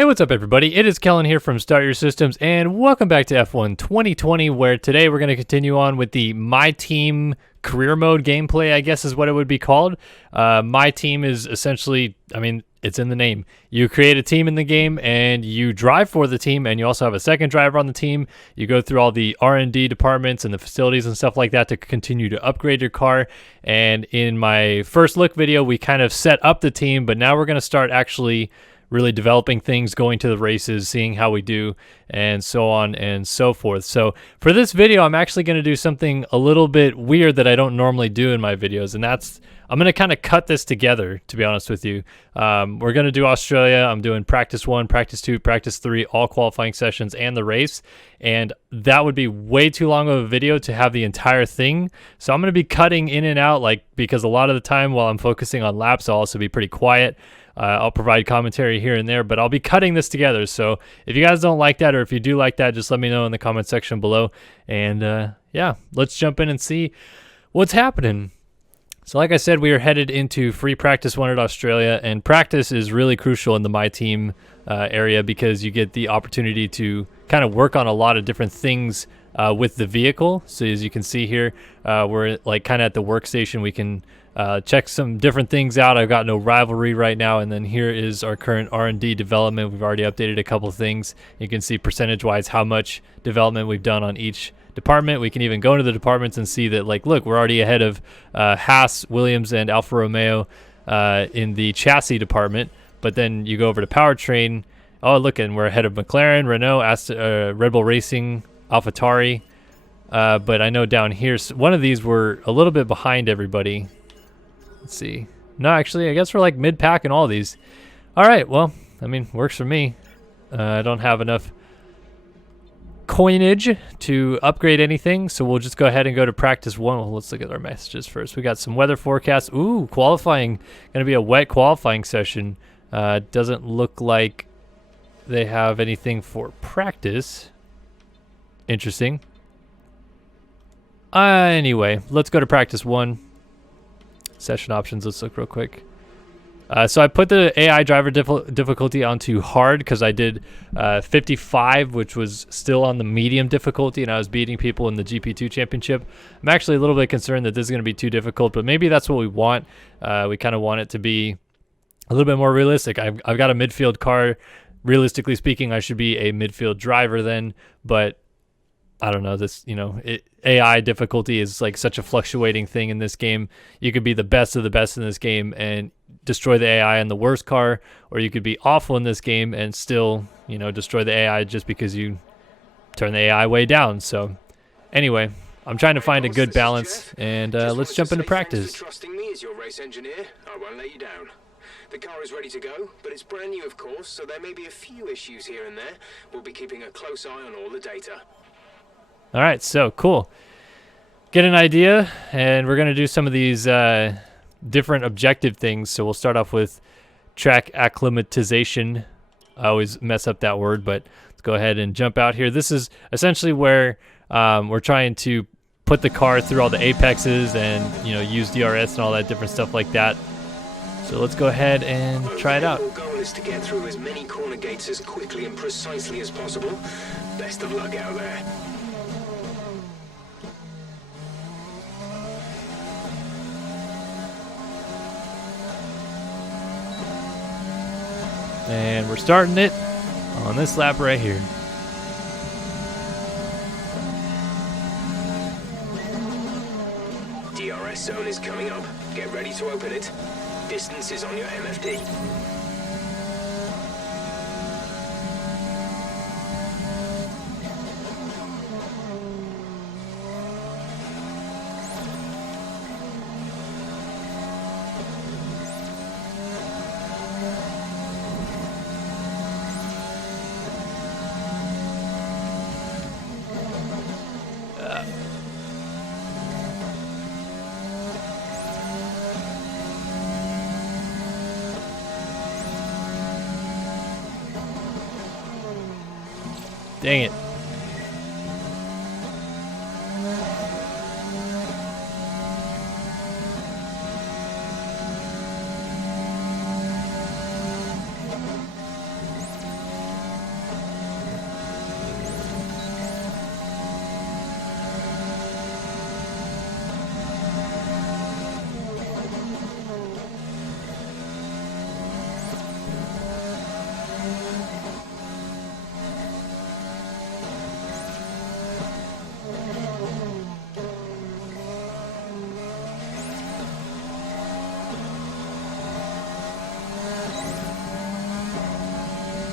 Hey, what's up, everybody? It is Kellen here from Start Your Systems, and welcome back to F1 2020, where today we're going to continue on with the My Team career mode gameplay, I guess is what it would be called. My Team is essentially, it's in the name. You create a team in the game, and you drive for the team, and you also have a second driver on the team. You go through all the R&D departments and the facilities and stuff like that to continue to upgrade your car. And in my first look video, we kind of set up the team, but now we're going to start actually really developing things, going to the races, seeing how we do, and so on and so forth. So for this video, I'm actually going to do something a little bit weird that I don't normally do in my videos, and that's I'm going to kind of cut this together, to be honest with you. We're going to do Australia. I'm doing practice 1, practice 2, practice 3, all qualifying sessions, and the race, and that would be way too long of a video to have the entire thing. So I'm going to be cutting in and out, because a lot of the time while I'm focusing on laps, I'll also be pretty quiet. I'll provide commentary here and there, but I'll be cutting this together. So if you guys don't like that, or if you do like that, just let me know in the comment section below. And yeah, let's jump in and see what's happening. So like I said, we are headed into free practice 1 at Australia, and practice is really crucial in the My Team area because you get the opportunity to kind of work on a lot of different things with the vehicle. So as you can see here, we're kind of at the workstation. We can check some different things out. I've got no rivalry right now, and then here is our current R&D development. We've already updated a couple things. You can see percentage-wise how much development we've done on each department. We can even go into the departments and see that, look, we're already ahead of Haas, Williams, and Alfa Romeo in the chassis department. But then you go over to powertrain. Oh, look, and we're ahead of McLaren, Renault, Red Bull Racing, AlphaTauri. But I know down here, one of these were a little bit behind everybody. Let's see. No, actually, I guess we're mid-pack in all of these. All right, well, works for me. I don't have enough coinage to upgrade anything, so we'll just go ahead and go to practice 1. Well, let's look at our messages first. We got some weather forecasts. Ooh, qualifying. Going to be a wet qualifying session. Doesn't look like they have anything for practice. Interesting. Anyway, let's go to practice 1. Session options, let's look real quick. So I put the AI driver difficulty onto hard because I did 55, which was still on the medium difficulty, and I was beating people in the GP2 championship. I'm actually a little bit concerned that this is going to be too difficult, but maybe that's what we want. We kind of want it to be a little bit more realistic. I've got a midfield car. Realistically speaking, I should be a midfield driver then, but I don't know, AI difficulty is such a fluctuating thing in this game. You could be the best of the best in this game and destroy the AI in the worst car, or you could be awful in this game and still, destroy the AI just because you turn the AI way down. So anyway, I'm trying to find a good balance, and let's jump into practice. Trusting me as your race engineer, I won't let you down. The car is ready to go, but it's brand new, of course, so there may be a few issues here and there. We'll be keeping a close eye on all the data. All right, so cool. Get an idea, and we're going to do some of these different objective things. So we'll start off with track acclimatization. I always mess up that word, but let's go ahead and jump out here. This is essentially where we're trying to put the car through all the apexes and use DRS and all that different stuff like that. So let's go ahead and try it out. Our goal is to get through as many corner gates as quickly and precisely as possible. Best of luck out there. And we're starting it on this lap right here. DRS zone is coming up. Get ready to open it. Distance is on your MFD. Dang it.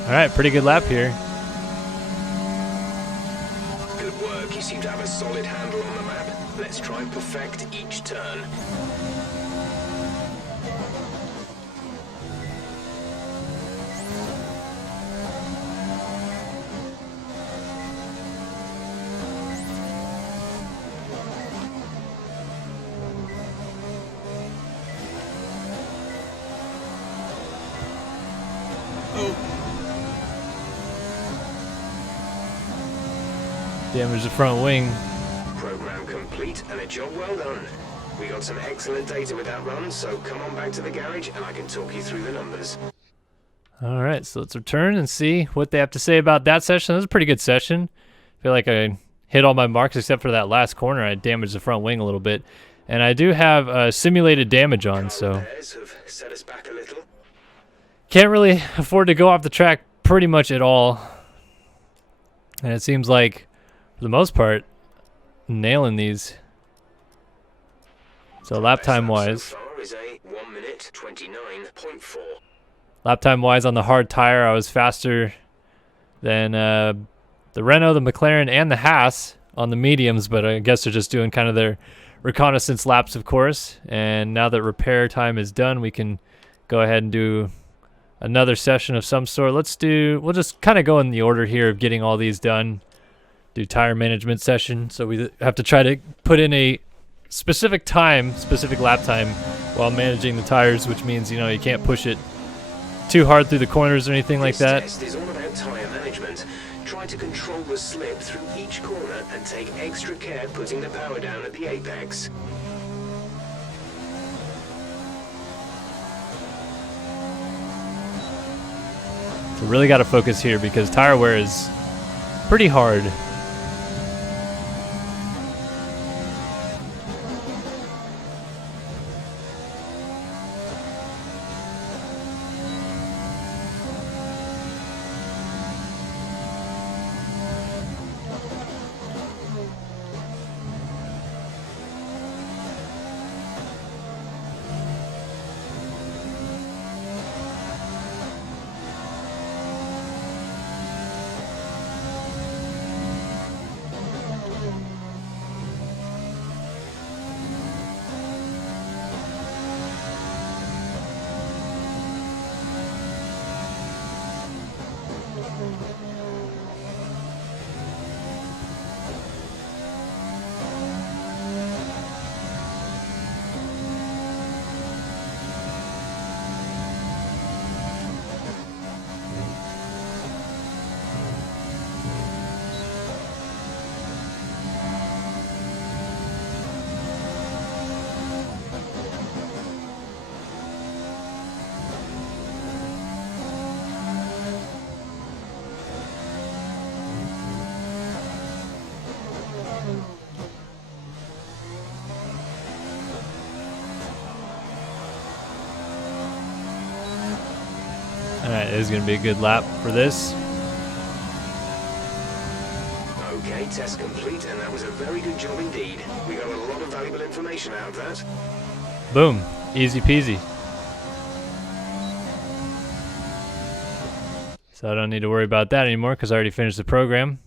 All right, pretty good lap here. Good work. You seem to have a solid handle on the map. Let's try and perfect each turn. Damage the front wing. Program complete and a job well done. We got some excellent data with that run, so come on back to the garage and I can talk you through the numbers. All right, so let's return and see what they have to say about that session. That was a pretty good session. I feel like I hit all my marks except for that last corner. I damaged the front wing a little bit. And I do have simulated damage on, so Have set us back a little. can't really afford to go off the track pretty much at all. And it seems like, for the most part, nailing these. So lap time wise, So far is a 1 minute 29.4. lap time wise on the hard tire, I was faster than the Renault, the McLaren, and the Haas on the mediums, but I guess they're just doing kind of their reconnaissance laps, of course. And now that repair time is done, we can go ahead and do another session of some sort. We'll just kind of go in the order here of getting all these done. Do tire management session, so we have to try to put in a specific lap time while managing the tires, which means, you know, you can't push it too hard through the corners or anything like that. This test is all about tire management. Try to control the slip through each corner and take extra care putting the power down at the apex. So really got to focus here because tire wear is pretty hard. Alright, this is going to be a good lap for this. Okay, test complete, and that was a very good job indeed. We got a lot of valuable information out of that. Boom. Easy peasy. So I don't need to worry about that anymore because I already finished the program.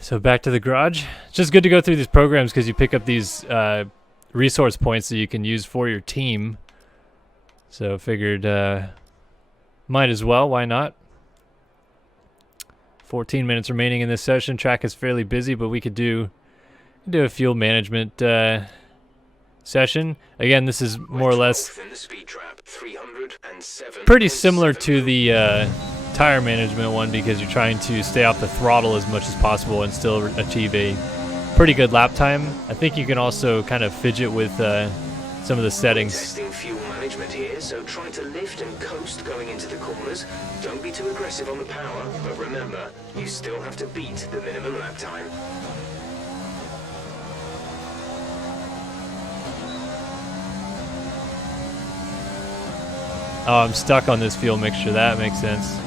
So back to the garage. It's just good to go through these programs because you pick up these resource points that you can use for your team. So figured might as well, why not? 14 minutes remaining in this session. Track is fairly busy, but we could do a fuel management session. Again, this is more or less pretty similar to the tire management one because you're trying to stay off the throttle as much as possible and still achieve a pretty good lap time. I think you can also kind of fidget with some of the settings. Testing fuel management here, so try to lift and coast going into the corners. Don't be too aggressive on the power, but remember, you still have to beat the minimum lap time. Oh, I'm stuck on this fuel mixture. That makes sense.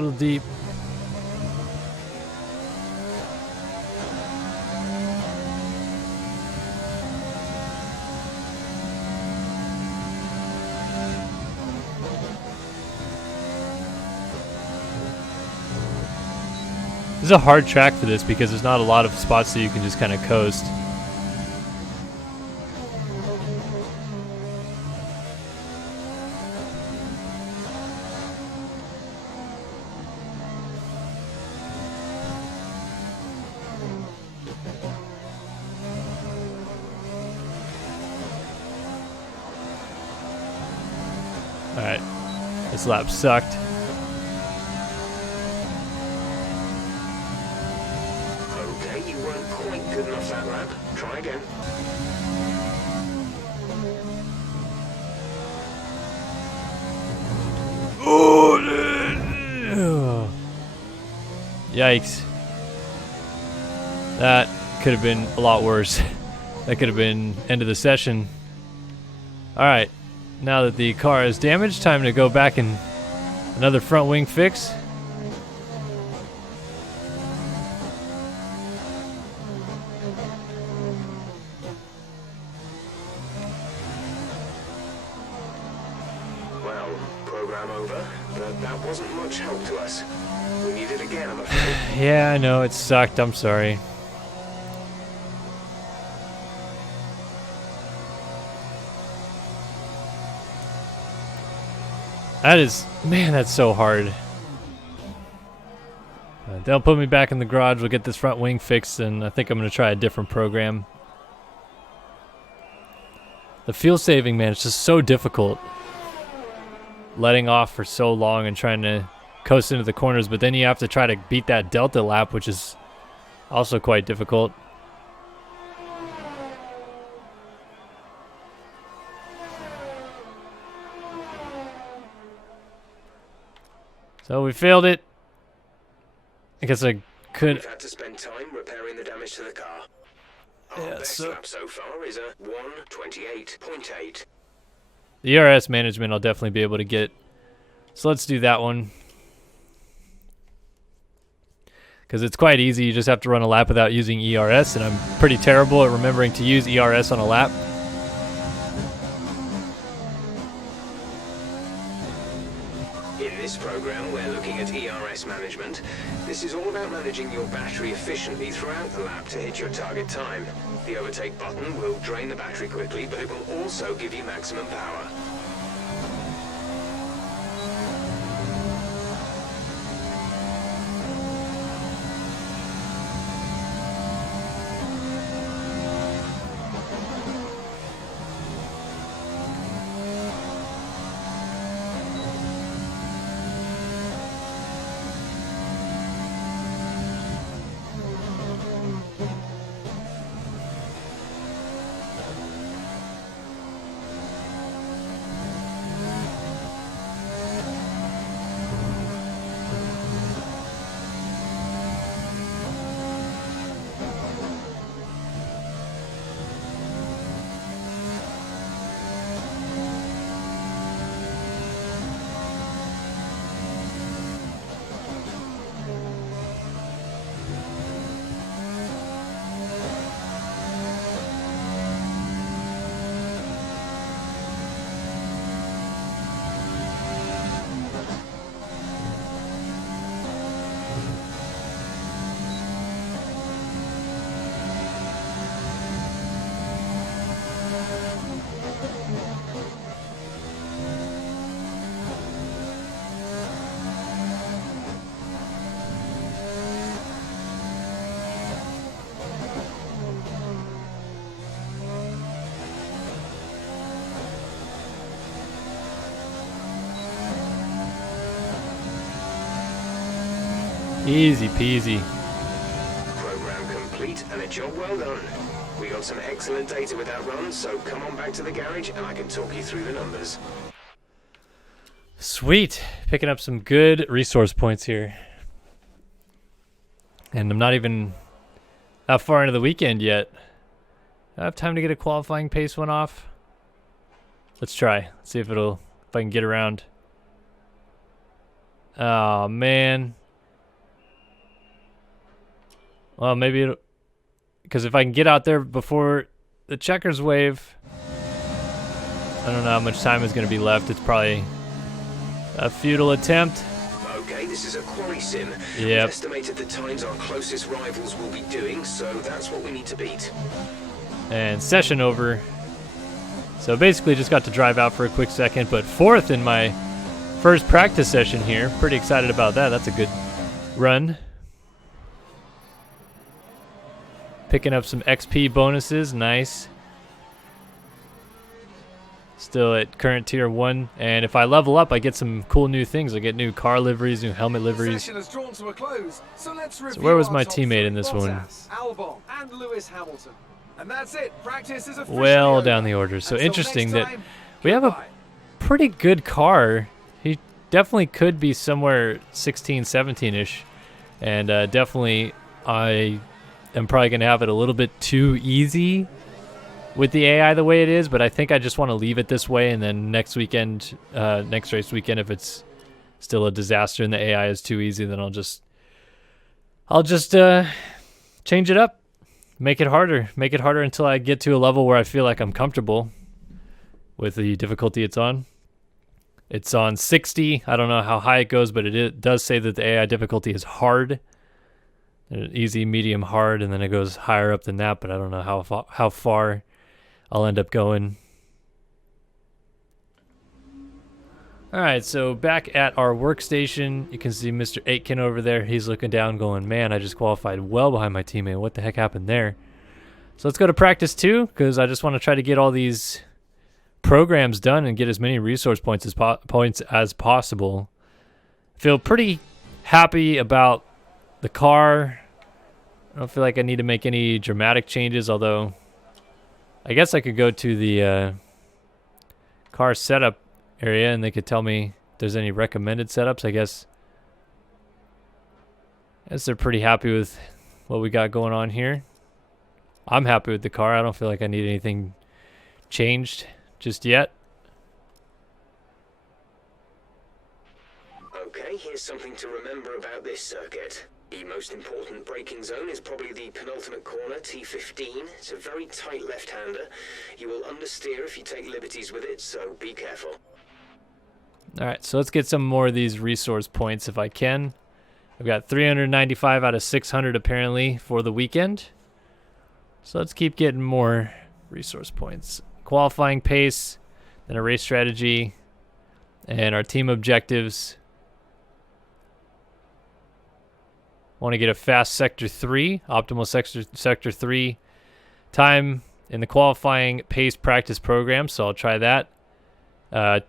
little deep. This is a hard track for this because there's not a lot of spots that you can just kind of coast. Alright, this lap sucked. Okay, you weren't quite good enough that lap. Try again. Oh, yikes. That could have been a lot worse. That could have been end of the session. Alright, now that the car is damaged, time to go back and another front wing fix. Well, program over, but that wasn't much help to us. We need it again, I'm afraid. Yeah, I know, it sucked. I'm sorry. That is, man, that's so hard. They'll put me back in the garage. We'll get this front wing fixed, and I think I'm going to try a different program. The fuel saving, man, it's just so difficult. Letting off for so long and trying to coast into the corners, but then you have to try to beat that delta lap, which is also quite difficult. So we failed it. I guess I could. We've had to spend time repairing the damage to the car. Our Yeah, best so lap so far is a 1:28.8. the ERS management I'll definitely be able to get. So let's do that one. Because it's quite easy. You just have to run a lap without using ERS, and I'm pretty terrible at remembering to use ERS on a lap. In this program, we're looking at ERS management. This is all about managing your battery efficiently throughout the lap to hit your target time. The overtake button will drain the battery quickly, but it will also give you maximum power. Easy peasy. Program complete and a job well done. We got some excellent data with that run, so come on back to the garage and I can talk you through the numbers. Sweet. Picking up some good resource points here. And I'm not even that far into the weekend yet. I have time to get a qualifying pace one off. Let's try. Let's see if I can get around. Oh, man. Well, maybe it'll... Because if I can get out there before the checkers wave... I don't know how much time is going to be left. It's probably a futile attempt. Okay, this is a quali sim. Yep. We've estimated the times our closest rivals will be doing, so that's what we need to beat. And session over. So basically just got to drive out for a quick second, but fourth in my first practice session here. Pretty excited about that. That's a good run. Picking up some XP bonuses. Nice. Still at current tier 1, and if I level up, I get some cool new things. I get new car liveries, new helmet liveries. Session has drawn to a close, so let's review where was our my top teammate three. in this one? Bottas, Albon, and Lewis Hamilton. And that's it. Practice is officially Well over. down the order. So Until interesting next that time, we have a goodbye. pretty good car. He definitely could be somewhere 16, 17-ish, and definitely I am probably going to have it a little bit too easy with the AI the way it is, but I think I just want to leave it this way, and then next weekend, next race weekend, if it's still a disaster and the AI is too easy, then I'll just change it up, make it harder until I get to a level where I feel like I'm comfortable with the difficulty it's on. It's on 60. I don't know how high it goes, but it does say that the AI difficulty is hard. Easy, medium, hard, and then it goes higher up than that, but I don't know how far I'll end up going. Alright, so back at our workstation, you can see Mr. Aitken over there. He's looking down going, man, I just qualified well behind my teammate. What the heck happened there? So let's go to practice 2, because I just want to try to get all these programs done and get as many resource points as possible. Feel pretty happy about the car. I don't feel like I need to make any dramatic changes, although I guess I could go to the car setup area and they could tell me if there's any recommended setups. I guess they're pretty happy with what we got going on here. I'm happy with the car. I don't feel like I need anything changed just yet. Okay, here's something to remember about this circuit. The most important braking zone is probably the penultimate corner, T15. It's a very tight left-hander. You will understeer if you take liberties with it, so be careful. Alright, so let's get some more of these resource points if I can. I've got 395 out of 600 apparently for the weekend. So let's keep getting more resource points. Qualifying pace, then a race strategy, and our team objectives. Want to get a fast sector 3, optimal sector 3 time in the qualifying pace practice program, so I'll try that.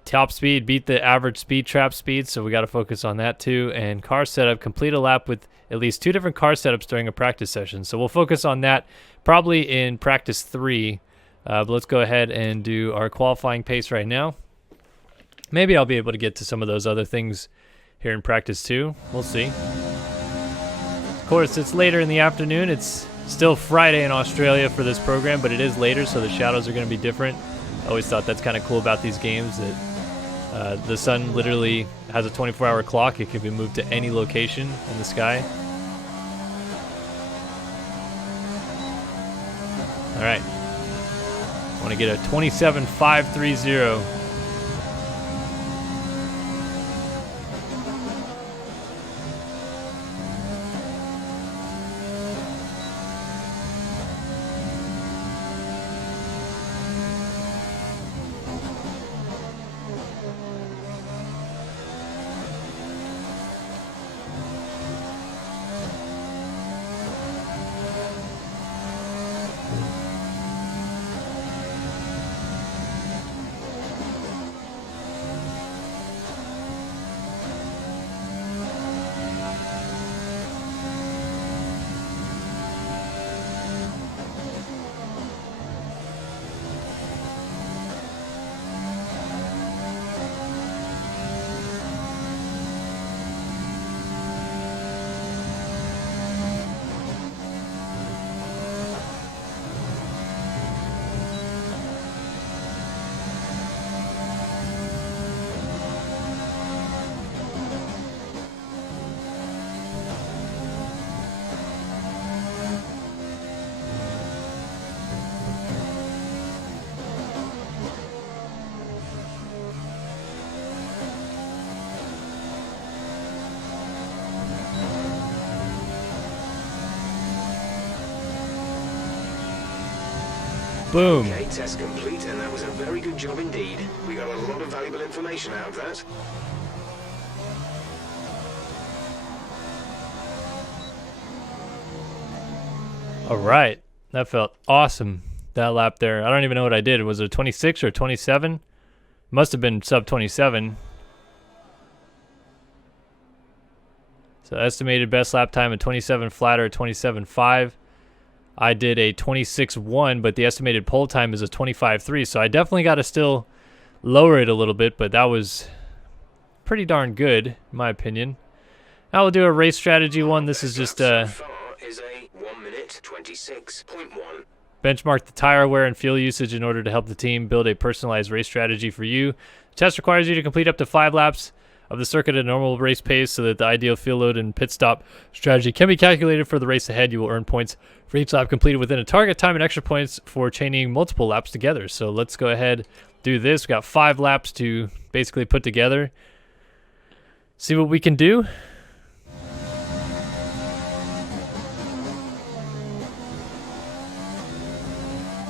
Top speed, beat the average speed trap speed, so we got to focus on that too. And car setup, complete a lap with at least 2 different car setups during a practice session. So we'll focus on that probably in practice 3. But let's go ahead and do our qualifying pace right now. Maybe I'll be able to get to some of those other things here in practice 2. We'll see. Of course, it's later in the afternoon. It's still Friday in Australia for this program, but it is later, so the shadows are going to be different. I always thought that's kind of cool about these games, that the sun literally has a 24-hour clock. It can be moved to any location in the sky. All right. I want to get a 27.530. Boom. Okay, test complete, and that was a very good job indeed. We got a lot of valuable information out of that. All right. That felt awesome, that lap there. I don't even know what I did. Was it a 26 or a 27? Must have been sub 27. So estimated best lap time, a 27 flat or a 27.5. I did a 26.1, but the estimated pole time is a 25.3. So I definitely got to still lower it a little bit, but that was pretty darn good, in my opinion. Now we'll do a race strategy one. This is just so far is a 1 minute 26.1. benchmark the tire wear and fuel usage in order to help the team build a personalized race strategy for you. The test requires you to complete up to 5 laps of the circuit at a normal race pace so that the ideal fuel load and pit stop strategy can be calculated for the race ahead. You will earn points for each lap completed within a target time and extra points for chaining multiple laps together. So let's go ahead, do this. We got 5 laps to basically put together. See what we can do.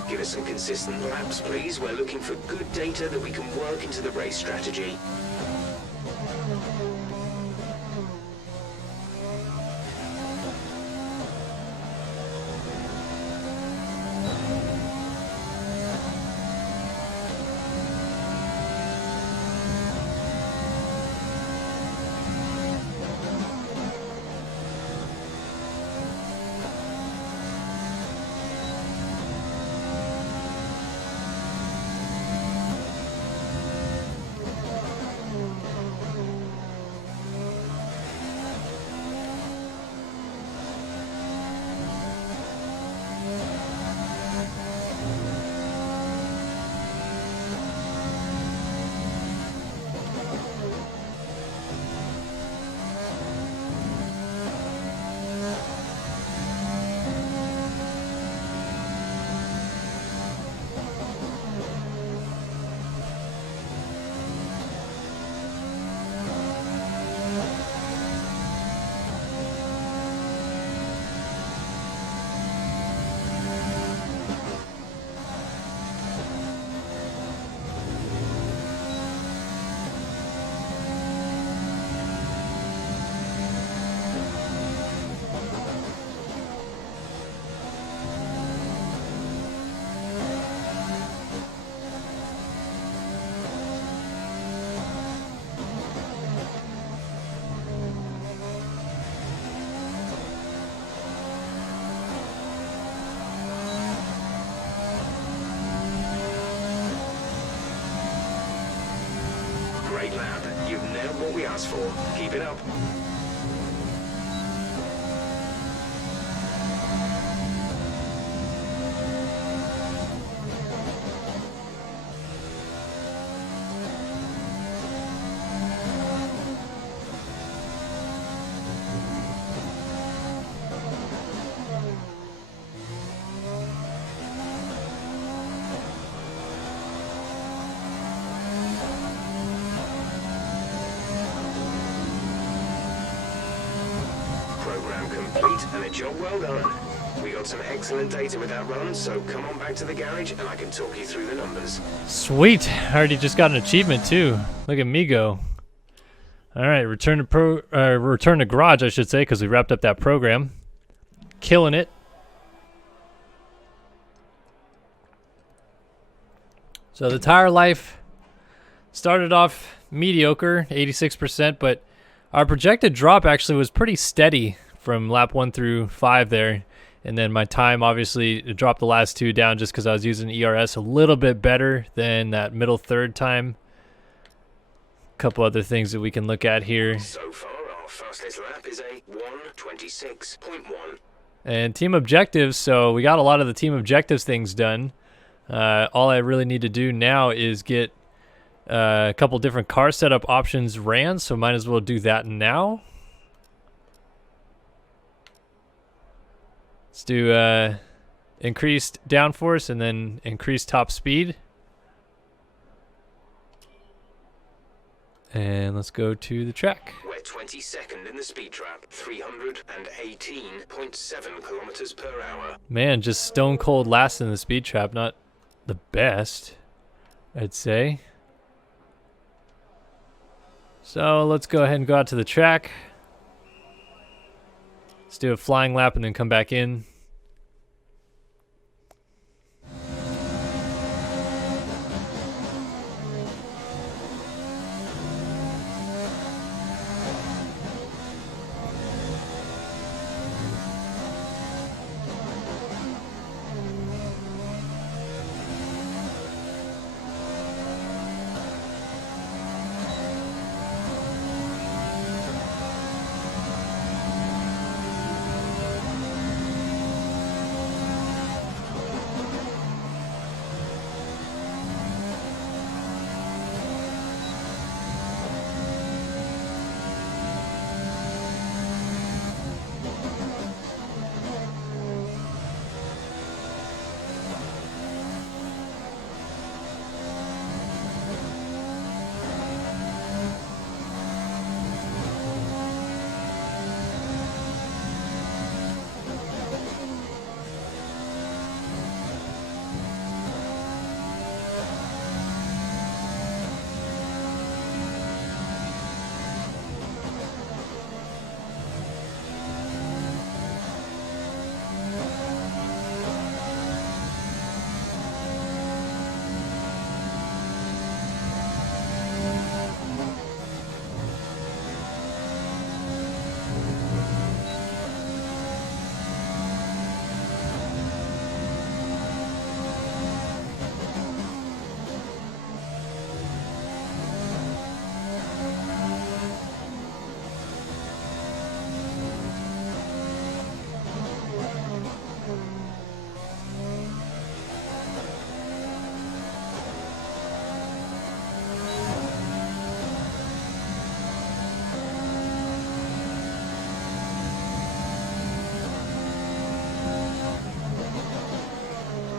Give us some consistent laps, please. We're looking for good data that we can work into the race strategy. Great lap. You've nailed what we asked for. Keep it up. Program complete and a job well done. We got some excellent data with that run, so come on back to the garage and I can talk you through the numbers. Sweet. I already just got an achievement too. Look at me go. All right, return to garage, I should say, because we wrapped up that program. Killing it. So the tire life started off mediocre, 86%, but our projected drop actually was pretty steady from lap 1 through 5 there. And then my time obviously dropped the last 2 down just because I was using ERS a little bit better than that middle third time. A couple other things that we can look at here. So far, our fastest lap is a 1:26.1. And team objectives, so we got a lot of the team objectives things done. All I really need to do now is get a couple different car setup options ran, so might as well do that now. Let's do increased downforce and then increased top speed. And let's go to the track. We're 22nd in the speed trap, 318.7 kilometers per hour. Man, just stone cold last in the speed trap, not the best, I'd say. So let's go ahead and go out to the track. Let's do a flying lap and then come back in.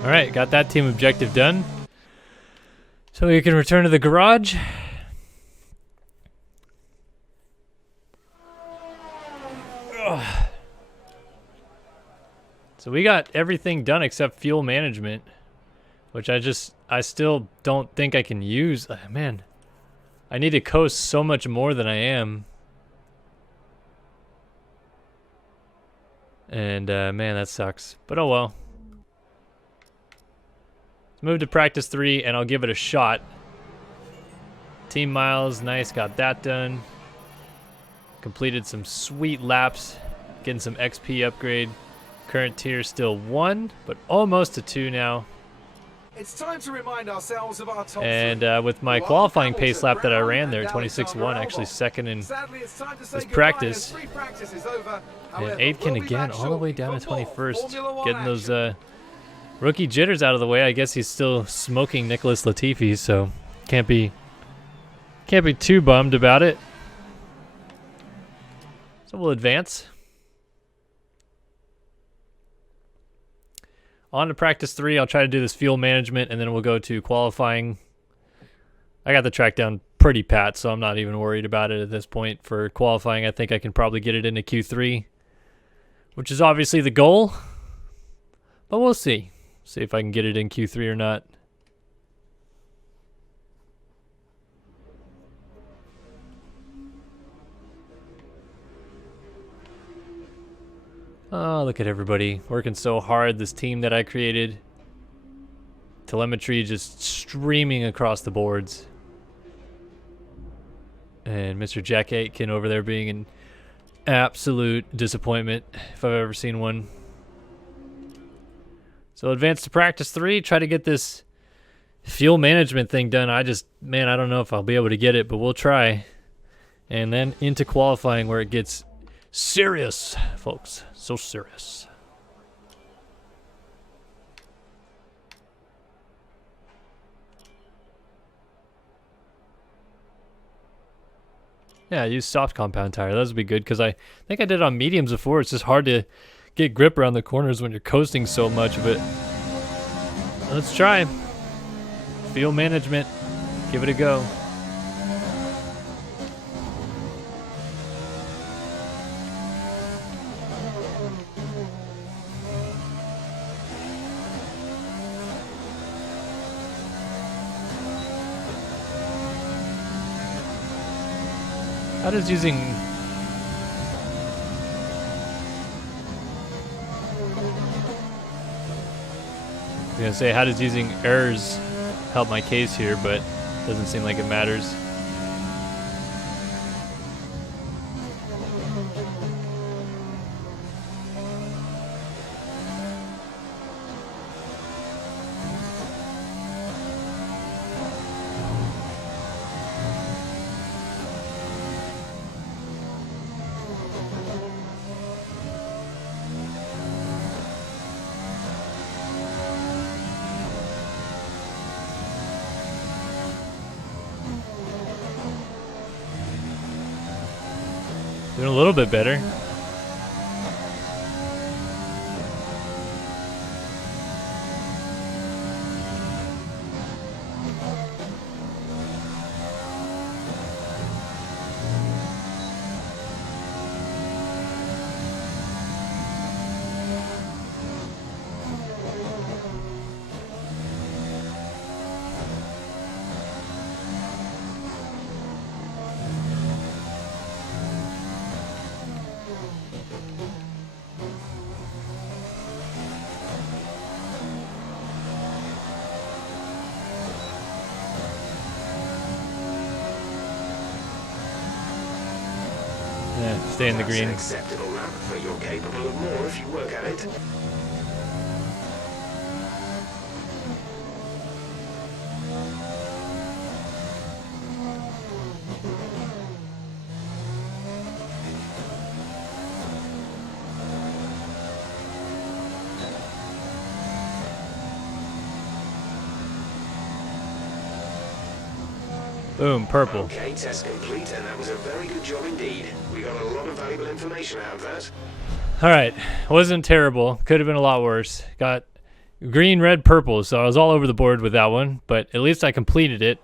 All right, got that team objective done. So we can return to the garage. Ugh. So we got everything done except fuel management, which I still don't think I can use. Man, I need to coast so much more than I am. And man, that sucks. But oh well. Let's move to practice 3 and I'll give it a shot. Team miles, nice, got that done. Completed some sweet laps, getting some XP upgrade. Current tier still 1, but almost to 2 now. It's time to remind ourselves of our top And with my qualifying pace lap that I ran there, 26-1, actually second in this practice. And Aitken again, all the way down to 21st, getting those rookie jitters out of the way. I guess he's still smoking Nicholas Latifi, so can't be too bummed about it. So we'll advance. On to practice 3, I'll try to do this fuel management, and then we'll go to qualifying. I got the track down pretty pat, so I'm not even worried about it at this point. For qualifying, I think I can probably get it into Q3, which is obviously the goal. But we'll see. See if I can get it in Q3 or not. Oh, look at everybody working so hard. This team that I created. Telemetry just streaming across the boards. And Mr. Jack Aitken over there being an absolute disappointment if I've ever seen one. So advance to practice 3. Try to get this fuel management thing done. I don't know if I'll be able to get it, but we'll try. And then into qualifying where it gets serious, folks. So serious. Yeah, use soft compound tire. Those would be good because I think I did it on mediums before. It's just hard to get grip around the corners when you're coasting so much. But let's try. Fuel management. Give it a go. does using... I was gonna say, how does using errors help my case here, but doesn't seem like it matters. Doing a little bit better. Yeah, stay in the green. That's an acceptable lap, but you're capable of more if you work at it. Boom, purple. Okay, test complete, and that was a very good job indeed. We got a lot of valuable information out of that. Alright, wasn't terrible. Could have been a lot worse. Got green, red, purple, so I was all over the board with that one, but at least I completed it.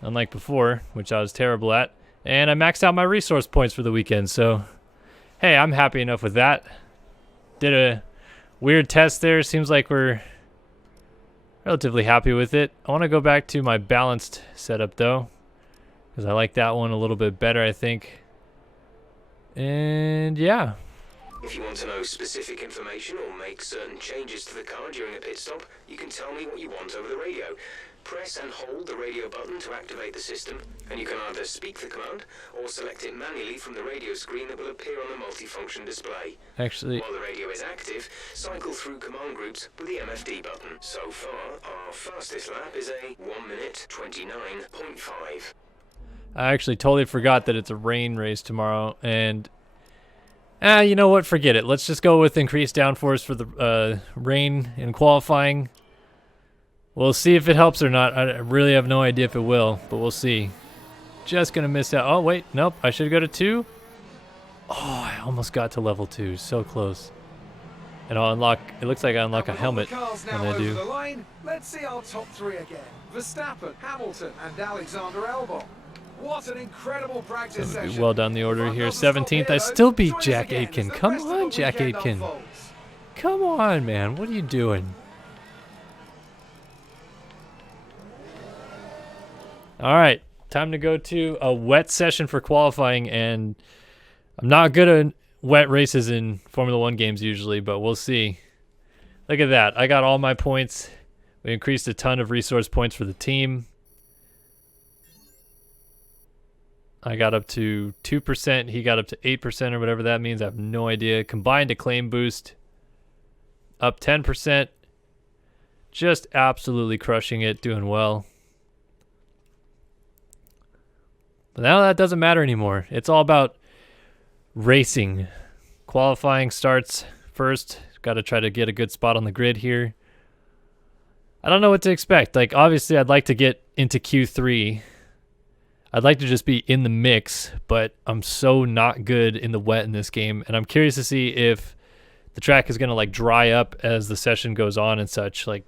Unlike before, which I was terrible at. And I maxed out my resource points for the weekend, so hey, I'm happy enough with that. Did a weird test there. Seems like we're relatively happy with it. I want to go back to my balanced setup though, because I like that one a little bit better, I think. And yeah. If you want to know specific information or make certain changes to the car during a pit stop, you can tell me what you want over the radio. Press and hold the radio button to activate the system, and you can either speak the command or select it manually from the radio screen that will appear on the multifunction display. Actually, While the radio is active, cycle through command groups with the MFD button. So far, our fastest lap is a 1 minute 29.5. I actually totally forgot that it's a rain race tomorrow, and you know what? Forget it. Let's just go with increased downforce for the rain in qualifying. We'll see if it helps or not. I really have no idea if it will, but we'll see. Just gonna miss out. Oh wait, nope. I should go to 2. Oh, I almost got to level 2. So close. And I'll unlock. It looks like I unlock a helmet when I do. The line. Let's see our top 3 again. Verstappen, Hamilton, and Alexander Albon. What an incredible practice session. Well down the order here. 17th. I still beat Jack Aitken. Come on, Jack Aitken. Come on, man. What are you doing? All right, time to go to a wet session for qualifying, and I'm not good at wet races in Formula 1 games usually, but we'll see. Look at that. I got all my points. We increased a ton of resource points for the team. I got up to 2%. He got up to 8% or whatever that means. I have no idea. Combined acclaim boost up 10%. Just absolutely crushing it, doing well. But now that doesn't matter anymore. It's all about racing. Qualifying starts first. Got to try to get a good spot on the grid here. I don't know what to expect. Like, obviously, I'd like to get into Q3. I'd like to just be in the mix, but I'm so not good in the wet in this game. And I'm curious to see if the track is going to, like, dry up as the session goes on and such. Like,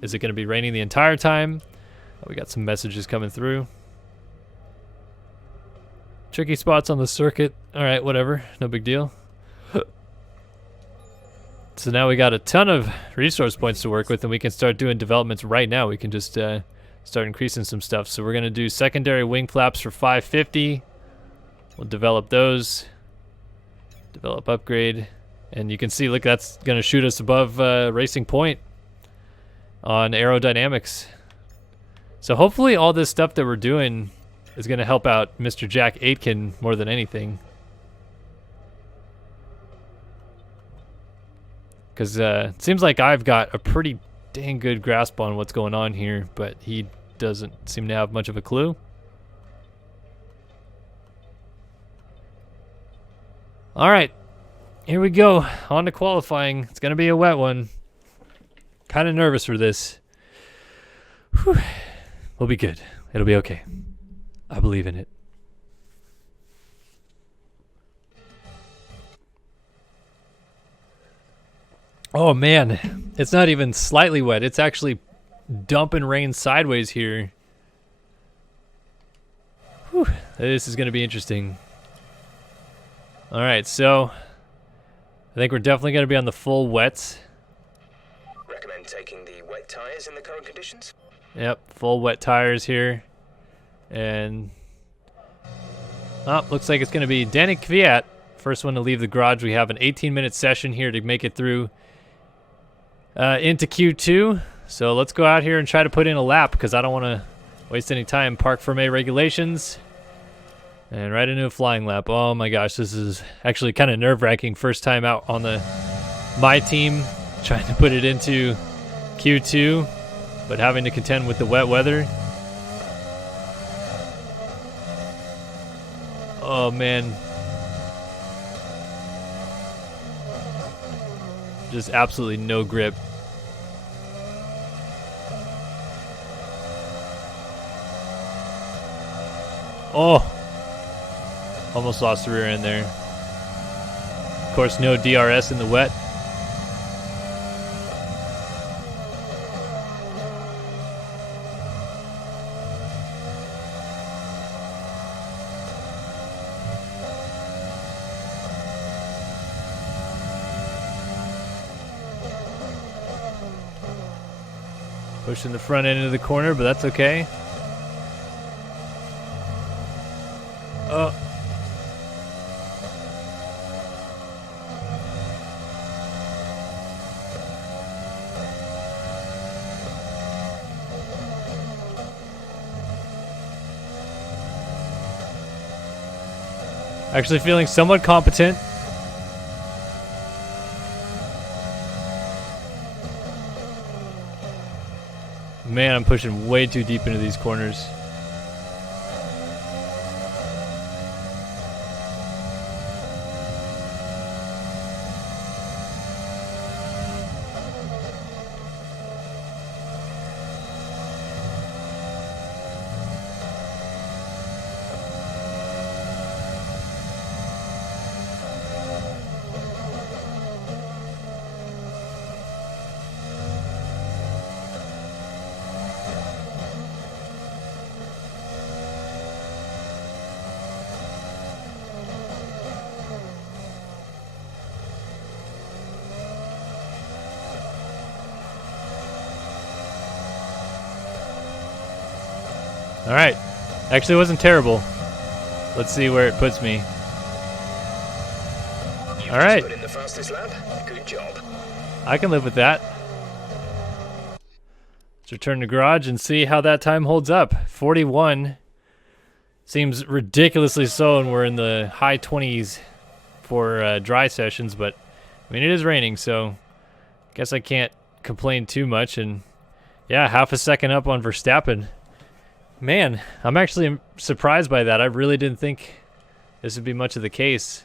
is it going to be raining the entire time? Oh, we got some messages coming through. Tricky spots on the circuit. All right, whatever. No big deal. So now we got a ton of resource points to work with, and we can start doing developments right now. We can just start increasing some stuff. So we're going to do secondary wing flaps for 550. We'll develop those. Develop, upgrade. And you can see, look, that's going to shoot us above Racing Point on aerodynamics. So hopefully all this stuff that we're doing is going to help out Mr. Jack Aitken more than anything. Because it seems like I've got a pretty dang good grasp on what's going on here, but he doesn't seem to have much of a clue. All right, here we go. On to qualifying. It's going to be a wet one. Kind of nervous for this. Whew. We'll be good. It'll be okay. I believe in it. Oh man, it's not even slightly wet. It's actually dumping rain sideways here. Whew. This is going to be interesting. All right, so I think we're definitely going to be on the full wets. Recommend taking the wet tires in the current conditions? Yep, full wet tires here. And looks like it's going to be Danny Kvyat, first one to leave the garage. We have an 18-minute session here to make it through into Q2. So let's go out here and try to put in a lap because I don't want to waste any time. Parc Fermé regulations. And right into a flying lap. Oh my gosh, this is actually kind of nerve-wracking. First time out on my team, trying to put it into Q2, but having to contend with the wet weather. Oh man. Just absolutely no grip. Oh. Almost lost the rear end there. Of course, no DRS in the wet. Pushing the front end into the corner, but that's okay. Oh. Actually feeling somewhat competent. Man, I'm pushing way too deep into these corners. All right. Actually, it wasn't terrible. Let's see where it puts me. All right. Put in the fastest lap. Good job. I can live with that. Let's return to garage and see how that time holds up. 41 seems ridiculously slow, and we're in the high 20s for dry sessions, but I mean, it is raining, so I guess I can't complain too much. And yeah, half a second up on Verstappen. Man, I'm actually surprised by that. I really didn't think this would be much of the case.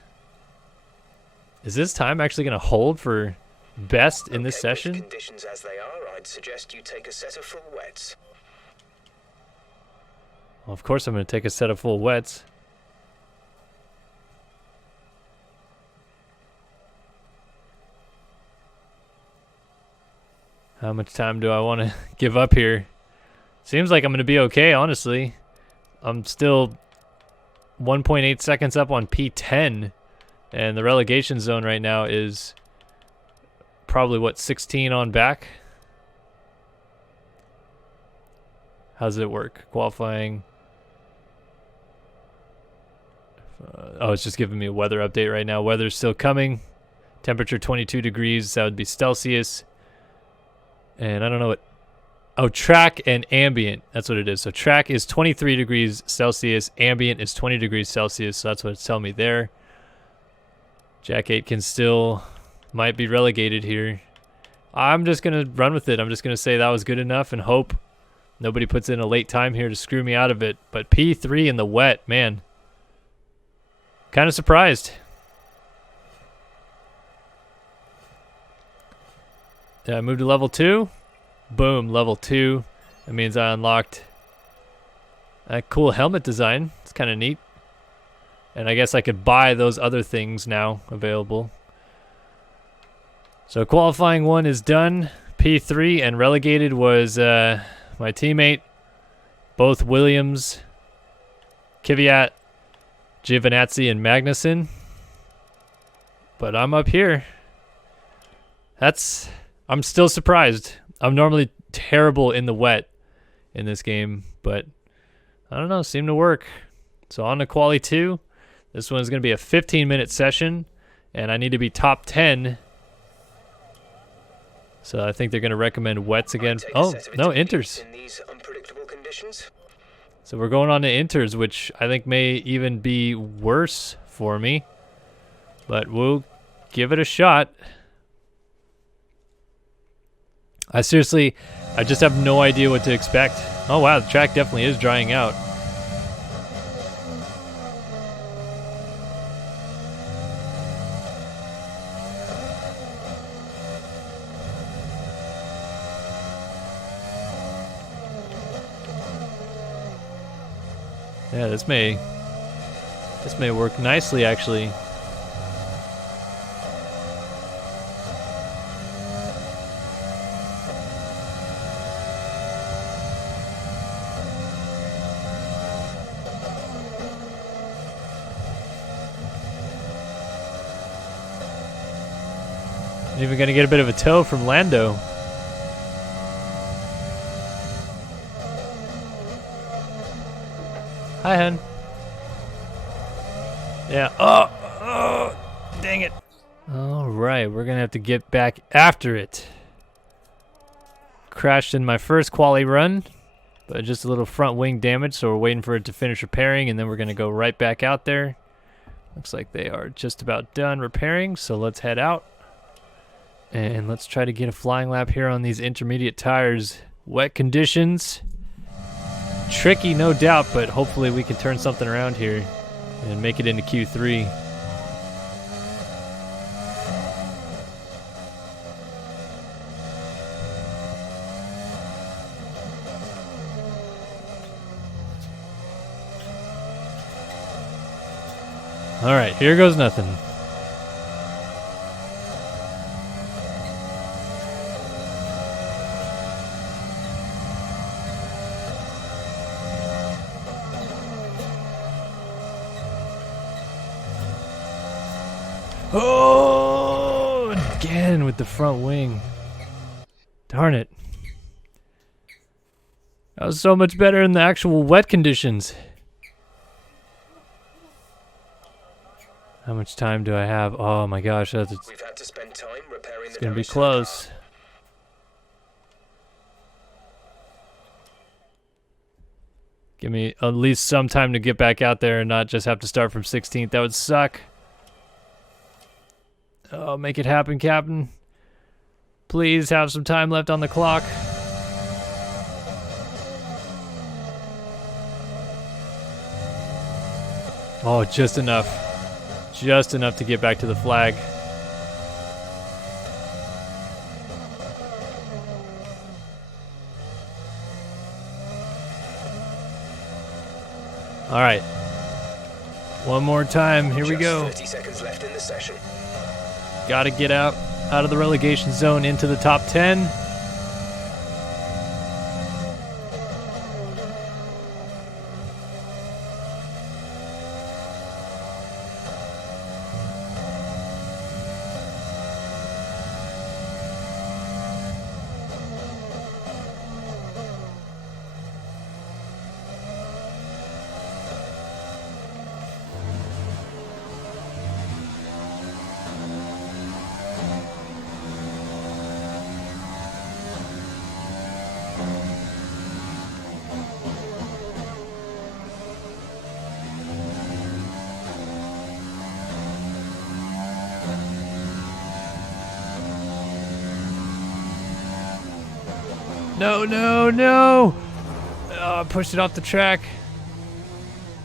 Is this time actually going to hold for best in this session? With conditions as they are, I'd suggest you take a set of full wets. Well, of course I'm going to take a set of full wets. How much time do I want to give up here? Seems like I'm going to be okay, honestly. I'm still 1.8 seconds up on P10, and the relegation zone right now is probably, what, 16 on back? How does it work? Qualifying Oh, it's just giving me a weather update right now. Weather's still coming. Temperature 22 degrees. That would be Celsius. And I don't know what. Oh, track and ambient. That's what it is. So track is 23 degrees Celsius. Ambient is 20 degrees Celsius. So that's what it's telling me there. Jack 8 can still might be relegated here. I'm just going to run with it. I'm just going to say that was good enough and hope nobody puts in a late time here to screw me out of it. But P3 in the wet, man. Kind of surprised. Did I move to level 2? Boom, level 2. That means I unlocked a cool helmet design. It's kind of neat. And I guess I could buy those other things now available. So qualifying 1 is done. P3 and relegated was my teammate. Both Williams, Kvyat, Giovinazzi, and Magnussen. But I'm up here. I'm still surprised. I'm normally terrible in the wet in this game, but I don't know, seemed to work. So on to quali 2. This one's going to be a 15-minute session, and I need to be top 10. So I think they're going to recommend wets again. Oh, no, inters. In these unpredictable conditions. So we're going on to inters, which I think may even be worse for me. But we'll give it a shot. I just have no idea what to expect. Oh wow, the track definitely is drying out. Yeah, this may work nicely actually. Even gonna get a bit of a tow from Lando. Hi, hun. Yeah. Oh, dang it. All right, we're gonna have to get back after it. Crashed in my first quali run, but just a little front wing damage, so we're waiting for it to finish repairing, and then we're gonna go right back out there. Looks like they are just about done repairing, so let's head out. And let's try to get a flying lap here on these intermediate tires. Wet conditions. Tricky, no doubt, but hopefully we can turn something around here and make it into Q3. All right, here goes nothing. Oh, again with the front wing. Darn it. That was so much better in the actual wet conditions. How much time do I have? Oh my gosh, We've had to spend time repairing it's gonna be close. Give me at least some time to get back out there and not just have to start from 16th. That would suck. Oh, make it happen, Captain. Please have some time left on the clock. Oh, just enough. Just enough to get back to the flag. All right. One more time. Here we go. 30 seconds left in the session. Got to get out of the relegation zone into the top 10. No, no, no! Oh, I pushed it off the track.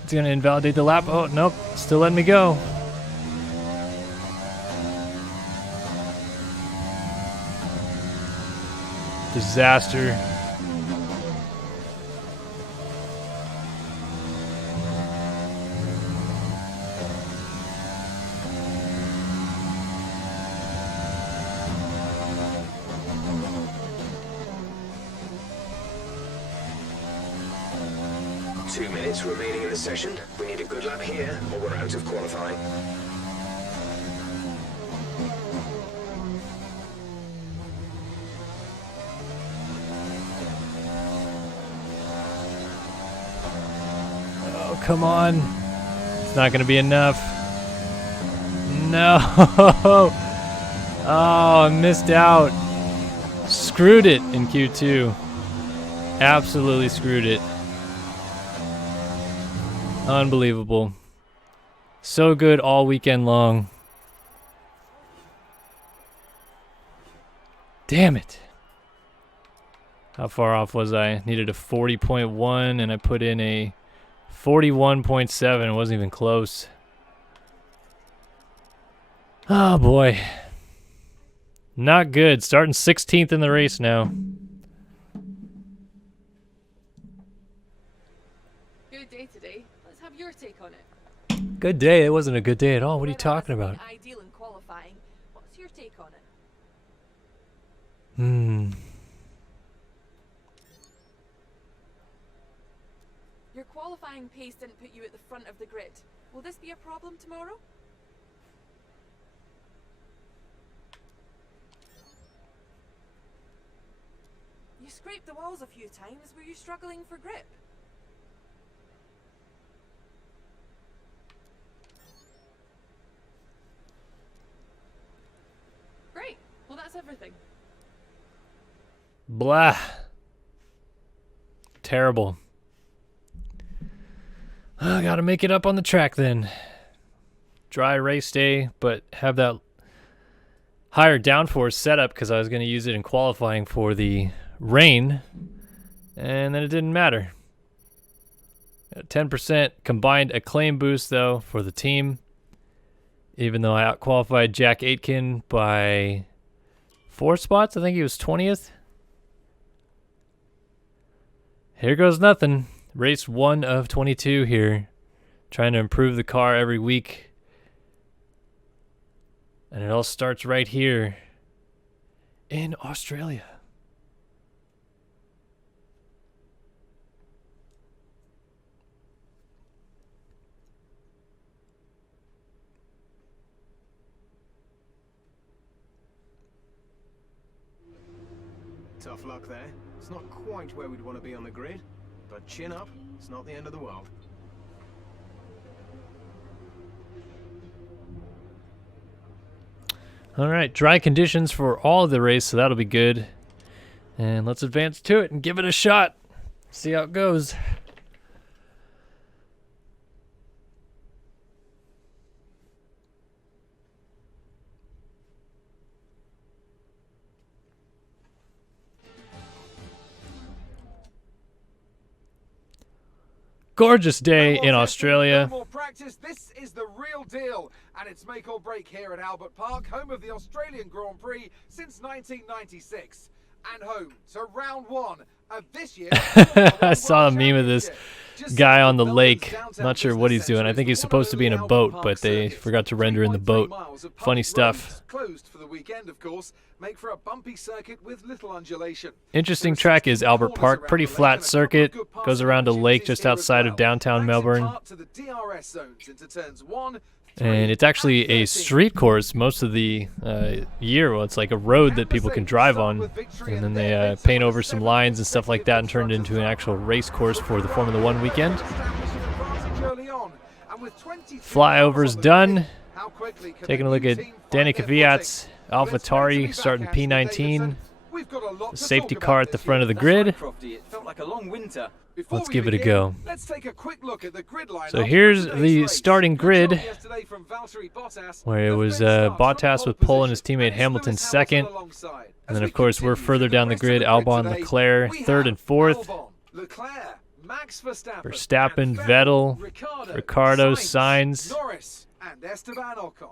It's gonna invalidate the lap. Oh, nope. Still letting me go. Disaster. Two minutes remaining in the session. We need a good lap here, or we're out of qualifying. Oh, come on. It's not going to be enough. No. Oh, I missed out. Screwed it in Q2. Absolutely screwed it. Unbelievable. So good all weekend long. Damn it. How far off was I? Needed a 40.1 and I put in a 41.7. It wasn't even close. Oh boy. Not good. Starting 16th in the race now. Good day today. Let's have your take on it. Good day. It wasn't a good day at all. What are you talking about? Ideal in qualifying. What's your take on it? Your qualifying pace didn't put you at the front of the grid. Will this be a problem tomorrow? You scraped the walls a few times. Were you struggling for grip? Great. Well, that's everything. Blah. Terrible. I gotta make it up on the track then. Dry race day, but have that higher downforce setup because I was going to use it in qualifying for the rain, and then it didn't matter. 10% combined acclaim boost though for the team, even though I outqualified Jack Aitken by 4 spots. I think he was 20th. Here goes nothing. Race 1 of 22 here. Trying to improve the car every week. And it all starts right here in Australia. Tough luck there. It's not quite where we'd want to be on the grid, but chin up, it's not the end of the world. All right, dry conditions for all of the race, so that'll be good. And let's advance to it and give it a shot. See how it goes. Gorgeous day in Australia. No more practice. This is the real deal, and it's make or break here at Albert Park, home of the Australian Grand Prix since 1996, and home to round 1 of this year. I saw a meme of this guy on the lake. Not sure what he's doing. I think he's supposed to be in a boat, but they forgot to render in the boat. Funny stuff. Closed for the weekend, of course. Make for a bumpy circuit with little undulation. Interesting track is Albert Park. Pretty flat circuit. Goes around a lake just outside of downtown Melbourne. And it's actually a street course most of the year. Well, it's like a road that people can drive on. And then they paint over some lines and stuff like that and turn it into an actual race course for the Formula One weekend. Flyover's done. Taking a look at Danny Kvyat's AlphaTauri starting P19. The safety car at the front of the grid. Let's give it a go. So here's the starting grid, where it was Bottas with Pole and his teammate Hamilton second. And then, of course, we're further down the grid. Albon, Leclerc, third and fourth. Verstappen, Vettel, Ricciardo, Sainz.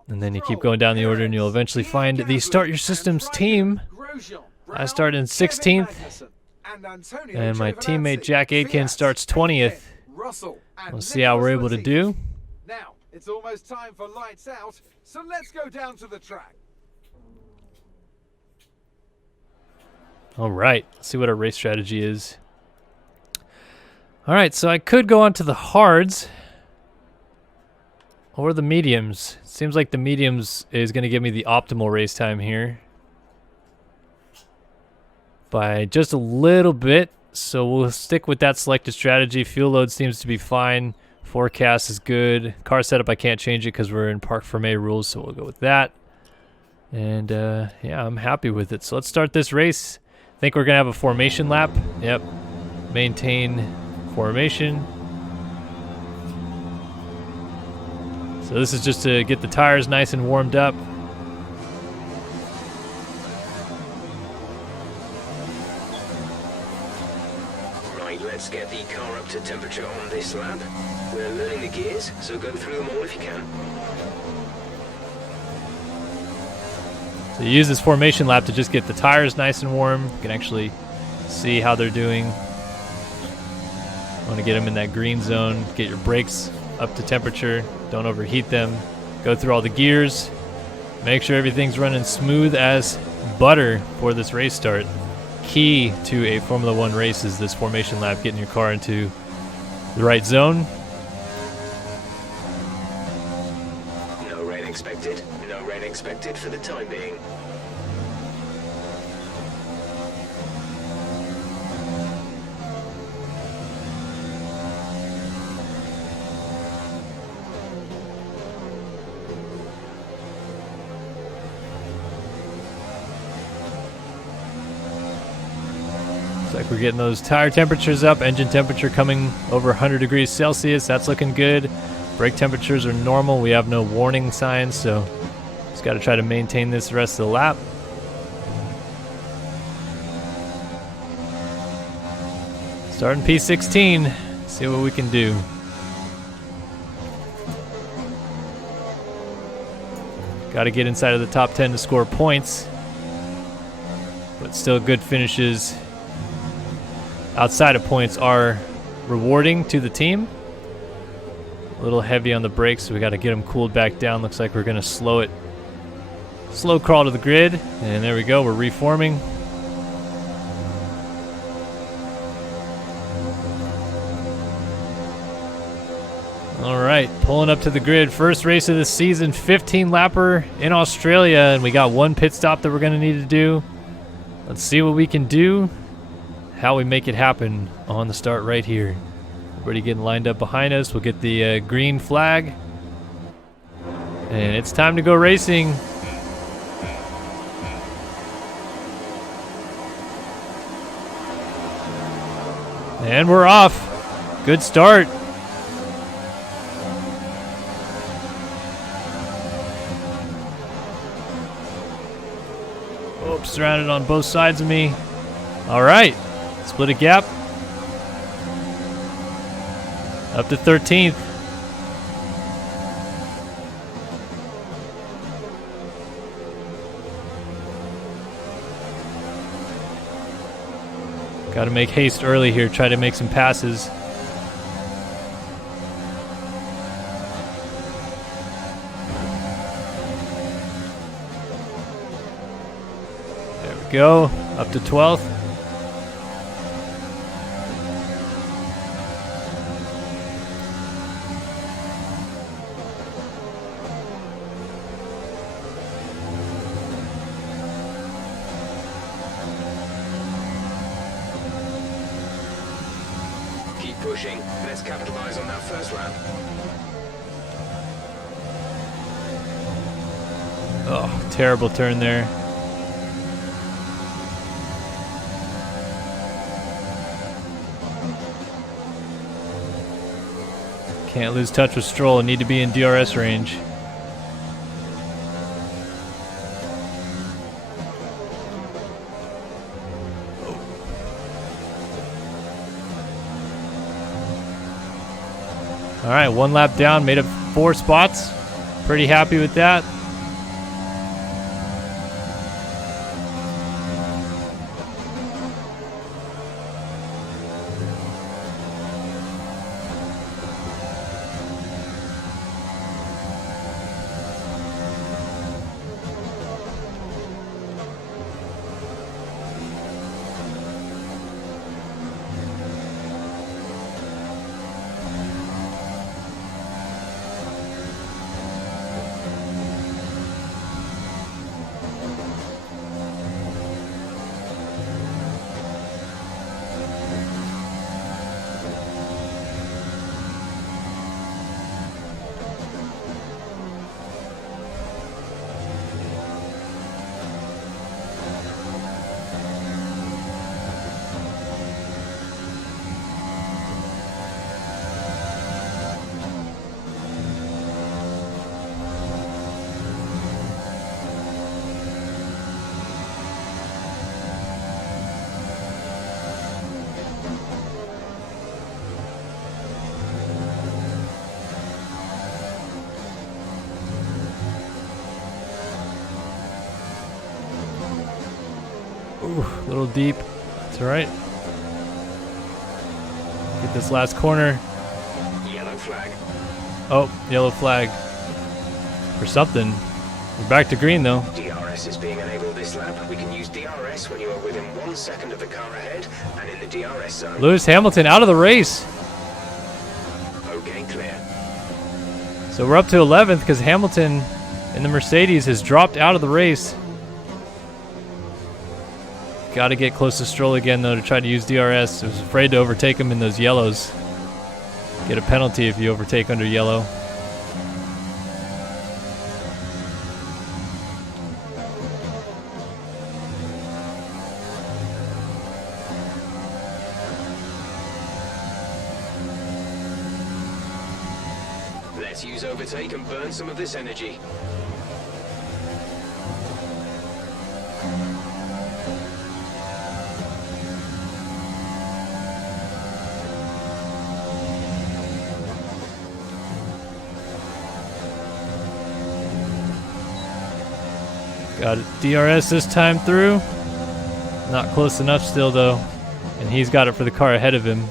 And then you keep going down the order, and you'll eventually find the Start Your Systems team. I start in 16th, and my teammate Jack Aitken starts 20th. We'll see how we're able to do. Now, it's almost time for lights out, so let's go down to the track. All right, let's see what our race strategy is. All right, so I could go on to the hards or the mediums. Seems like the mediums is going to give me the optimal race time here by just a little bit. So we'll stick with that selected strategy. Fuel load seems to be fine. Forecast is good. Car setup, I can't change it because we're in Parc Fermé rules, so we'll go with that. And yeah, I'm happy with it. So let's start this race. I think we're going to have a formation lap. Yep. Maintain formation. So this is just to get the tires nice and warmed up. Right, let's get the car up to temperature on this lap. We're learning the gears, so go through them all if you can. So you use this formation lap to just get the tires nice and warm. You can actually see how they're doing. Want to get them in that green zone, get your brakes up to temperature, don't overheat them, go through all the gears, make sure everything's running smooth as butter for this race start. Key to a Formula One race is this formation lap, getting your car into the right zone. No rain expected. No rain expected for the time being. Looks like we're getting those tire temperatures up, engine temperature coming over 100 degrees Celsius. That's looking good. Brake temperatures are normal. We have no warning signs, so just got to try to maintain this the rest of the lap. Starting P16, see what we can do. Got to get inside of the top 10 to score points, but still good finishes outside of points are rewarding to the team. A little heavy on the brakes, so we got to get them cooled back down. Looks like we're going to slow crawl to the grid, and there we go, we're reforming. All right, pulling up to the grid. First race of the season, 15-lapper in Australia, and we got one pit stop that we're going to need to do. Let's see what we can do, how we make it happen on the start right here. Everybody getting lined up behind us. We'll get the green flag, and it's time to go racing. And we're off. Good start. Oops, surrounded on both sides of me. All right, split a gap. Up to 13th. Got to make haste early here, try to make some passes. There we go, up to 12th. Pushing. Let's capitalize on that first lap. Oh, terrible turn there. Can't lose touch with Stroll. Need to be in DRS range. All right, 1 lap down, made up 4 spots. Pretty happy with that. Ooh, a little deep. That's all right. Get this last corner. Yellow flag. Oh, yellow flag. For something. We're back to green though. DRS is being enabled this lap. We can use DRS when you are within 1 second of the car ahead and in the DRS zone. Lewis Hamilton out of the race. Okay, clear. So we're up to 11th because Hamilton in the Mercedes has dropped out of the race. Got to get close to Stroll again though to try to use DRS. I was afraid to overtake him in those yellows. Get a penalty if you overtake under yellow. Let's use overtake and burn some of this energy. Got it. DRS this time through. Not close enough still though. And he's got it for the car ahead of him.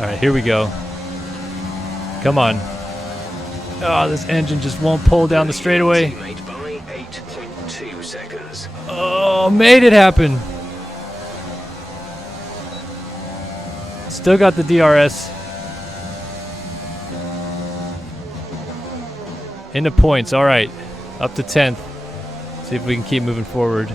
All right, here we go. Come on. Oh, this engine just won't pull down the straightaway. Made by 8.2 seconds. Oh, made it happen. Still got the DRS. Into points. All right. Up to 10th. See if we can keep moving forward.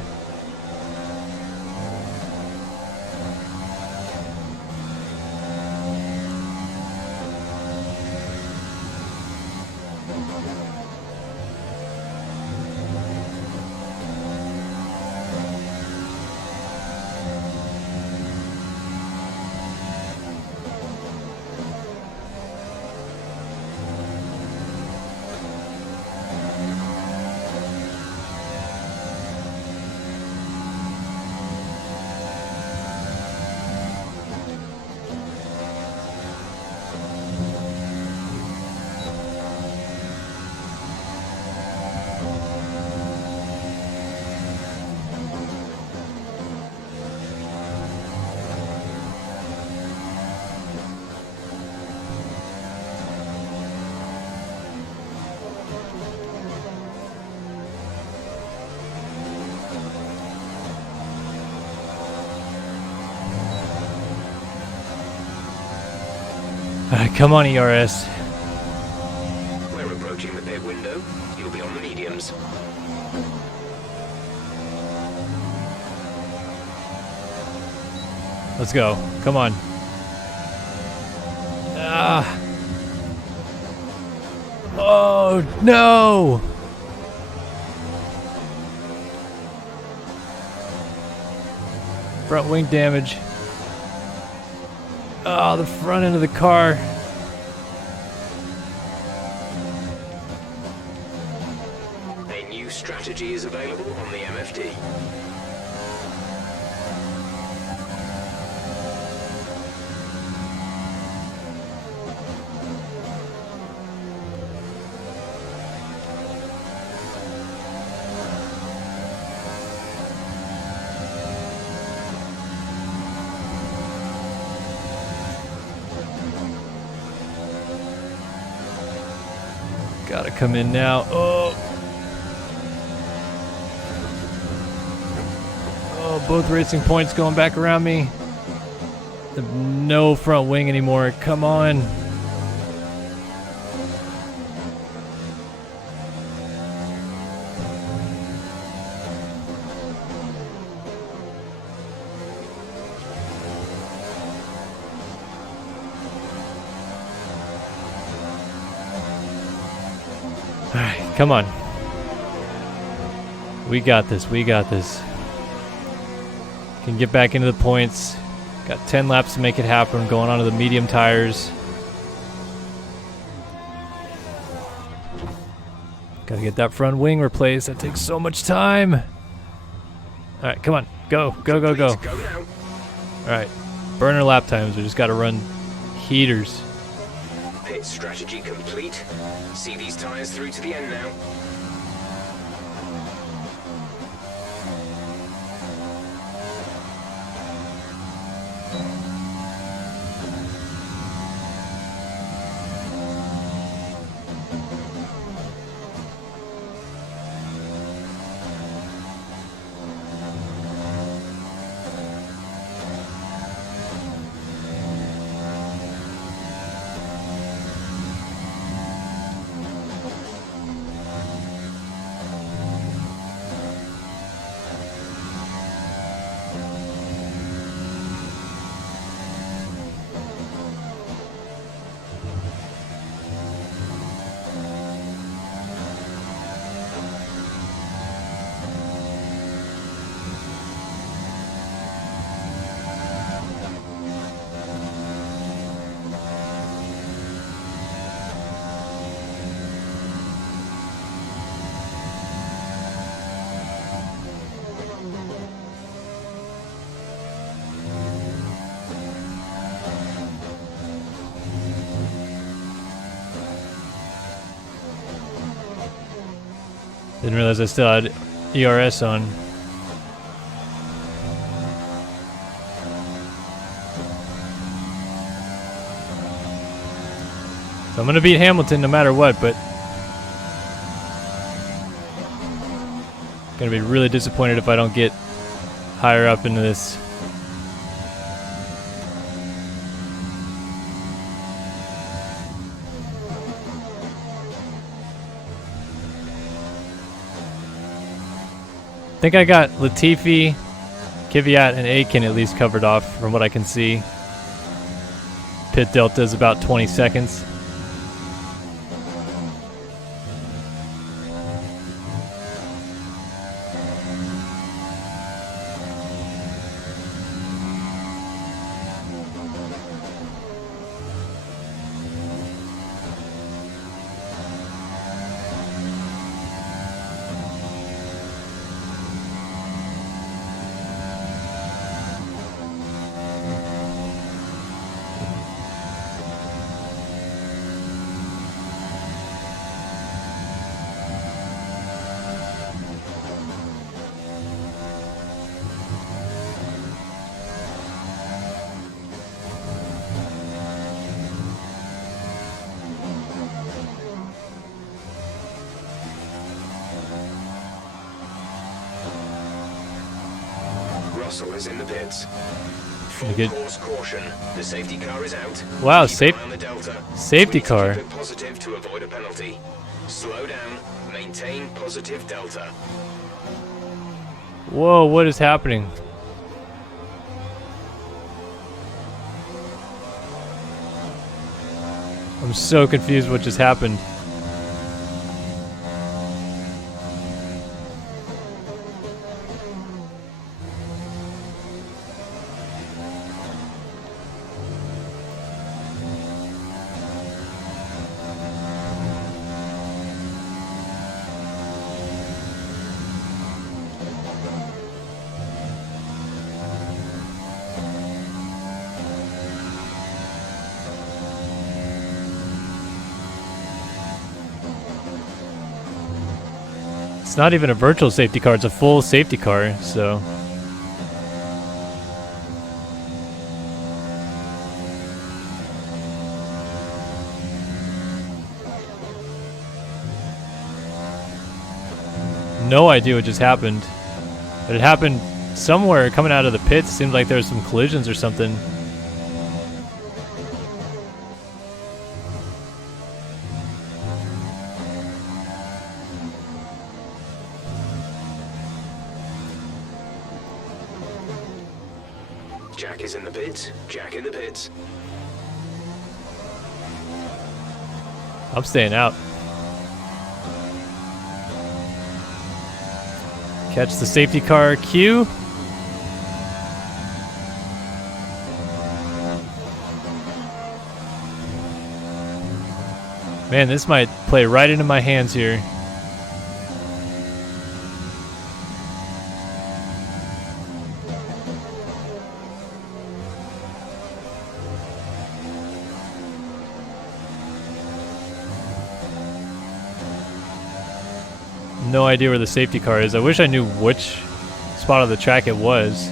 Come on, ERS. We're approaching the pit window. You'll be on the mediums. Let's go. Come on. Ah. Oh, no. Front wing damage. Oh, the front end of the car. A new strategy is available on the MFD. Gotta come in now. Oh, both racing points going back around me. No front wing anymore. Come on. Alright, come on. We got this, we got this. Can get back into the points. Got 10 laps to make it happen, going on to the medium tires. Gotta get that front wing replaced, that takes so much time. Alright, come on, go, go, go, go. Alright, burner lap times, we just gotta run heaters. Pit strategy complete. See these tires through to the end now. Didn't realize I still had ERS on. So I'm gonna beat Hamilton no matter what, but gonna be really disappointed if I don't get higher up into this. I think I got Latifi, Kvyat, and Aiken at least covered off from what I can see. Pit delta is about 20 seconds. Russell is in the pits. Full Good. course caution. The safety car is out. Wow, Keep an eye on the delta. safety We need to car. keep it positive to avoid a penalty. Slow down. Maintain positive delta. Whoa, what is happening? I'm so confused what just happened. It's not even a virtual safety car, it's a full safety car, so. No idea what just happened. But it happened somewhere coming out of the pits. Seemed like there was some collisions or something. Jack is in the pits. Jack in the pits. I'm staying out. Catch the safety car queue. Man, this might play right into my hands here. No idea where the safety car is. I wish I knew which spot of the track it was.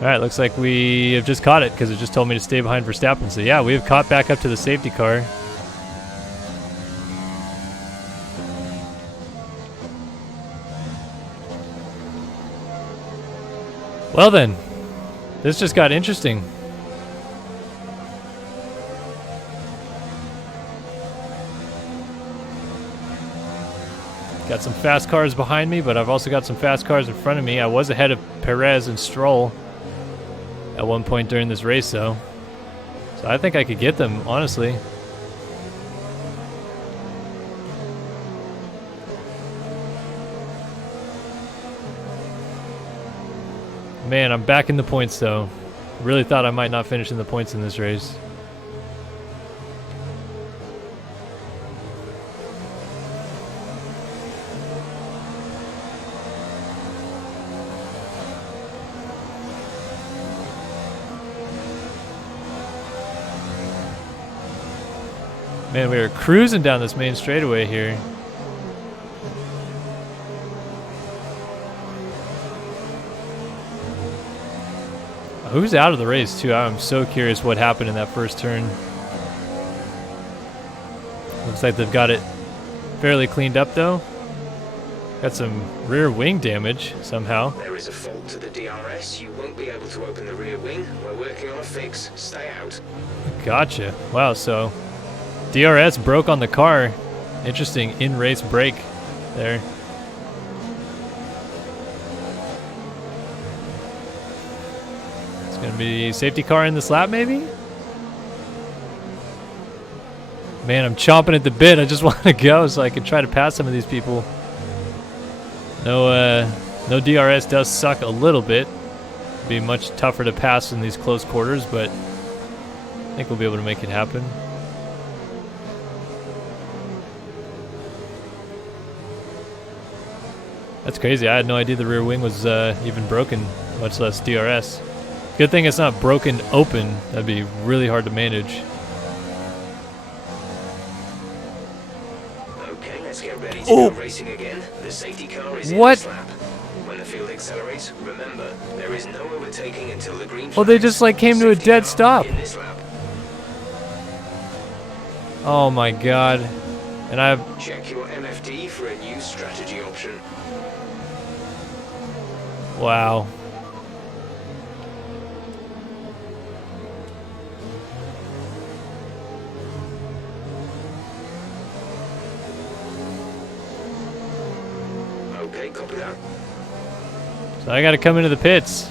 Alright, looks like we have just caught it because it just told me to stay behind Verstappen. So yeah, we have caught back up to the safety car. Well then, this just got interesting. Got some fast cars behind me, but I've also got some fast cars in front of me. I was ahead of Perez and Stroll at one point during this race, though. So I think I could get them, honestly. Man, I'm back in the points, though. Really thought I might not finish in the points in this race. Man, we were cruising down this main straightaway here. Who's out of the race, too? I'm so curious what happened in that first turn. Looks like they've got it fairly cleaned up, though. Got some rear wing damage, somehow. There is a fault to the DRS. You won't be able to open the rear wing. We're working on a fix. Stay out. Gotcha. Wow, so DRS broke on the car. Interesting in-race break there. Gonna be a safety car in this lap, maybe? Man, I'm chomping at the bit. I just want to go so I can try to pass some of these people. No DRS does suck a little bit. It'd be much tougher to pass in these close quarters, but I think we'll be able to make it happen. That's crazy. I had no idea the rear wing was even broken, much less DRS. Good thing it's not broken open. That'd be really hard to manage. Okay, let's get ready to go racing again. The safety car is in this lap. When the field accelerates, remember, there is no overtaking until the green flag. Oh, they just like came to a dead stop. In this lap. Oh my god. And I've Check your MFD for a new strategy option. wow. Okay, copy that. So I gotta come into the pits.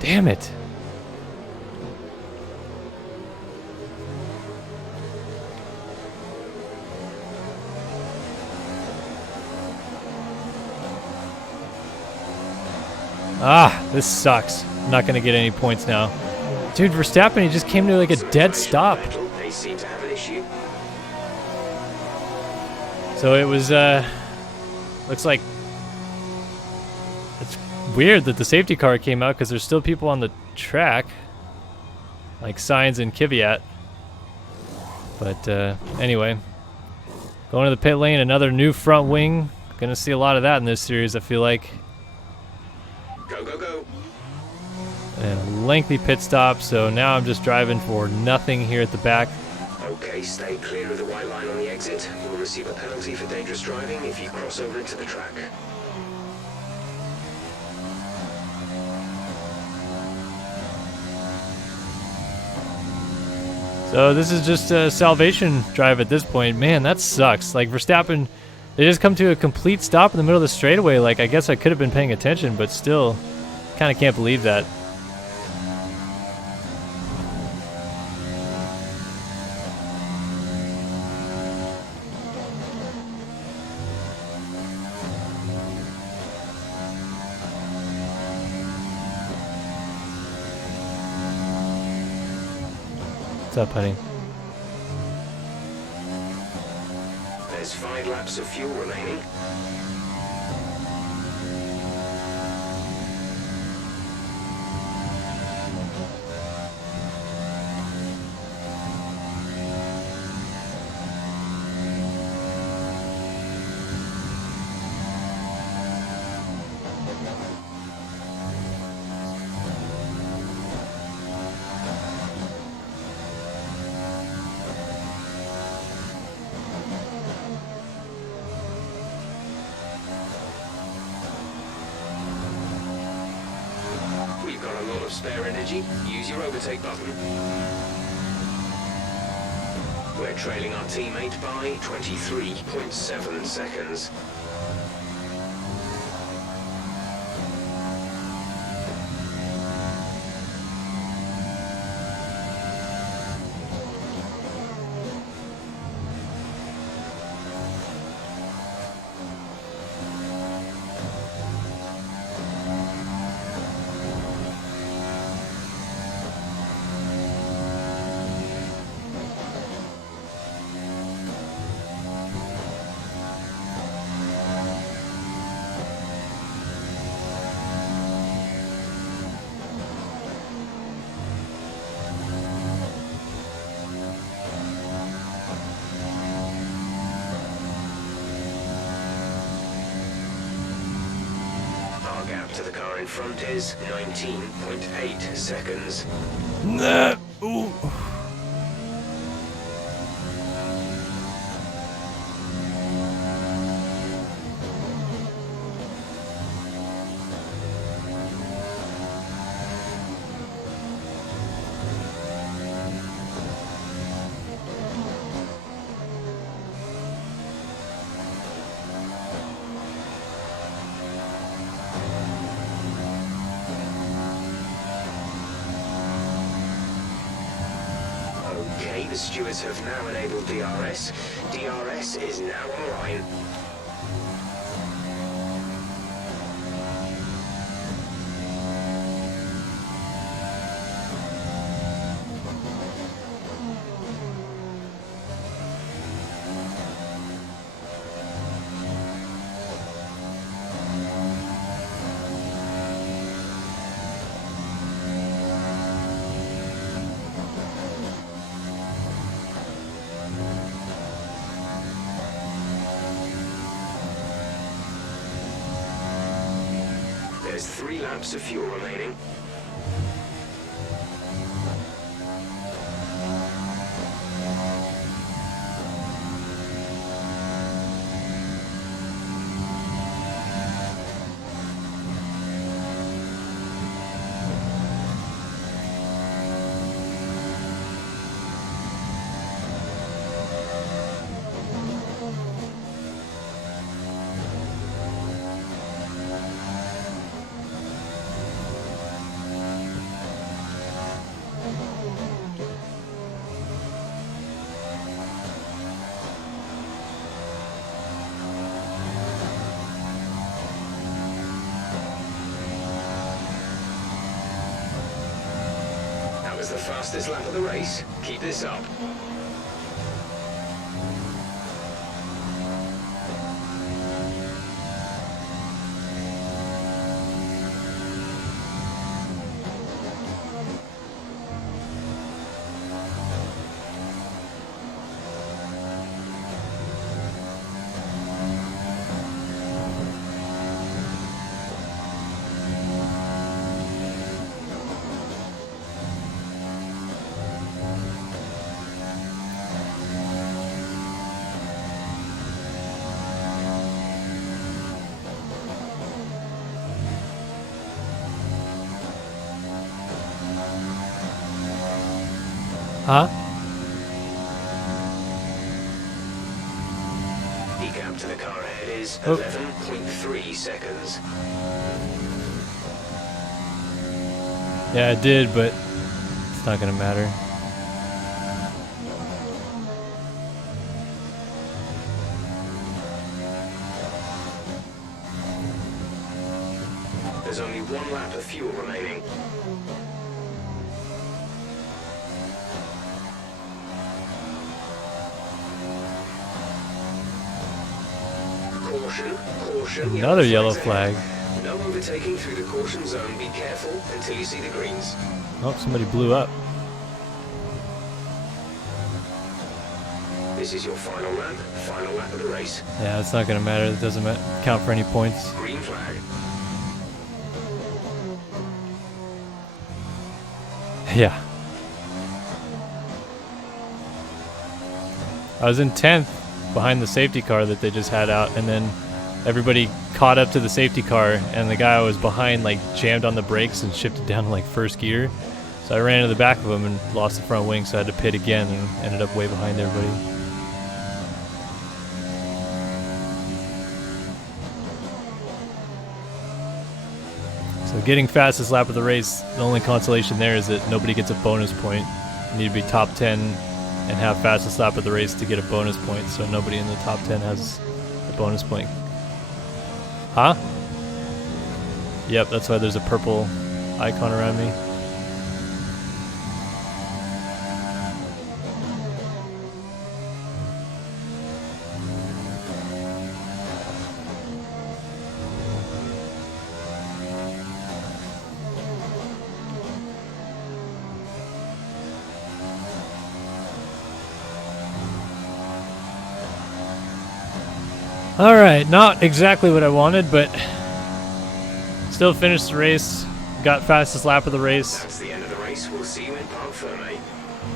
Damn it. Ah, this sucks. I'm not gonna get any points now. Dude, Verstappen, he just came to like a dead stop. They seem to have an issue. So it was, looks like It's weird that the safety car came out because there's still people on the track, like Sainz and Kvyat. But anyway, going to the pit lane, another new front wing. Gonna see a lot of that in this series, I feel like. Go, go, go. And a lengthy pit stop, so now I'm just driving for nothing here at the back. Okay, stay clear of the white line on the exit. You'll receive a penalty for dangerous driving if you cross over into the track. So this is just a salvation drive at this point. Man, that sucks. Like Verstappen, they just come to a complete stop in the middle of the straightaway. Like, I guess I could have been paying attention, but still, kind of can't believe that. What's up, honey? There's 5 laps of fuel remaining. We've got a lot of spare energy. Use your overtake button. We're trailing our teammate by 23.7 seconds. Our gap to the car in front is 19.8 seconds. Nah. Ooh. Okay, the stewards have now enabled DRS. DRS is now online. There's 3 laps of fuel remaining. That was the fastest lap of the race. Keep this up. Huh? The gap to the car ahead is Oh. 11.3 seconds. Yeah, I did, but it's not gonna matter. There's only 1 lap of fuel remaining. Caution, caution. Another yellow flags flag. ahead. No overtaking through the caution zone. Be careful until you see the greens. Oh, somebody blew up. This is your final lap of the race. Yeah, it's not gonna matter. It doesn't count for any points. Green flag. Yeah. I was in 10th behind the safety car that they just had out, and then everybody caught up to the safety car, and the guy I was behind like jammed on the brakes and shifted down to like first gear. So I ran into the back of him and lost the front wing, so I had to pit again and ended up way behind everybody. So getting fastest lap of the race, the only consolation there is that nobody gets a bonus point. You need to be top 10 and have fastest lap of the race to get a bonus point, so nobody in the top 10 has a bonus point. Huh? Yep, that's why there's a purple icon around me. Alright, not exactly what I wanted, but still finished the race. Got fastest lap of the race. That's the end of the race. We'll see you in Parc Fermé.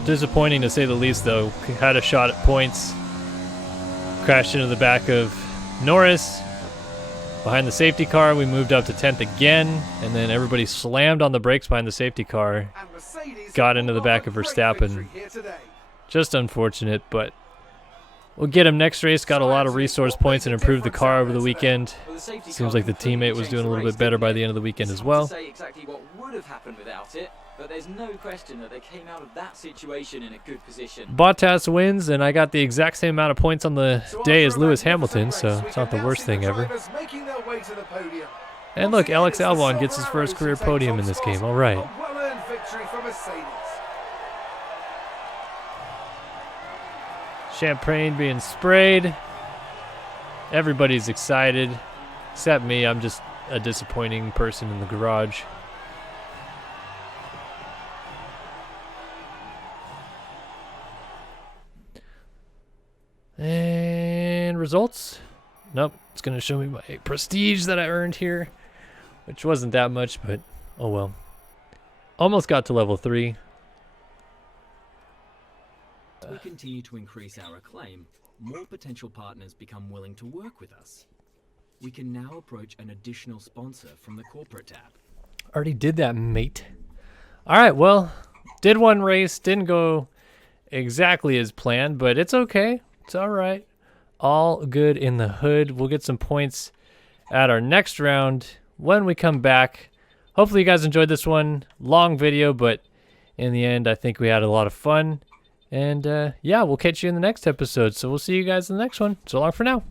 Disappointing to say the least, though. Had a shot at points. Crashed into the back of Norris. Behind the safety car, we moved up to 10th again, and then everybody slammed on the brakes behind the safety car. And Mercedes Got into the back of great Verstappen. victory here today. Just unfortunate, but we'll get him next race. Got a lot of resource points and improved the car over the weekend. Seems like the teammate was doing a little bit better by the end of the weekend as well. It's hard to say exactly what would have happened without it, but there's no question that they came out of that situation in a good position. Bottas wins, and I got the exact same amount of points on the So day after as a Lewis magnificent Hamilton, so race, it's not the we can worst now see thing the ever. drivers making their way to the podium. And Once look, again, Alex it's the Albon gets his silver first arrows career who take podium top in this spot. game. All right. A well-earned victory for Mercedes. Champagne being sprayed. Everybody's excited, except me. I'm just a disappointing person in the garage. And results? Nope, it's going to show me my prestige that I earned here, which wasn't that much, but oh well. Almost got to level 3. As we continue to increase our acclaim, more potential partners become willing to work with us. We can now approach an additional sponsor from the corporate tab. Already did that, mate. All right, well, did one race, didn't go exactly as planned, but it's okay. It's all right. All good in the hood. We'll get some points at our next round when we come back. Hopefully you guys enjoyed this one. Long video, but in the end, I think we had a lot of fun. And yeah, we'll catch you in the next episode. So we'll see you guys in the next one. So long for now.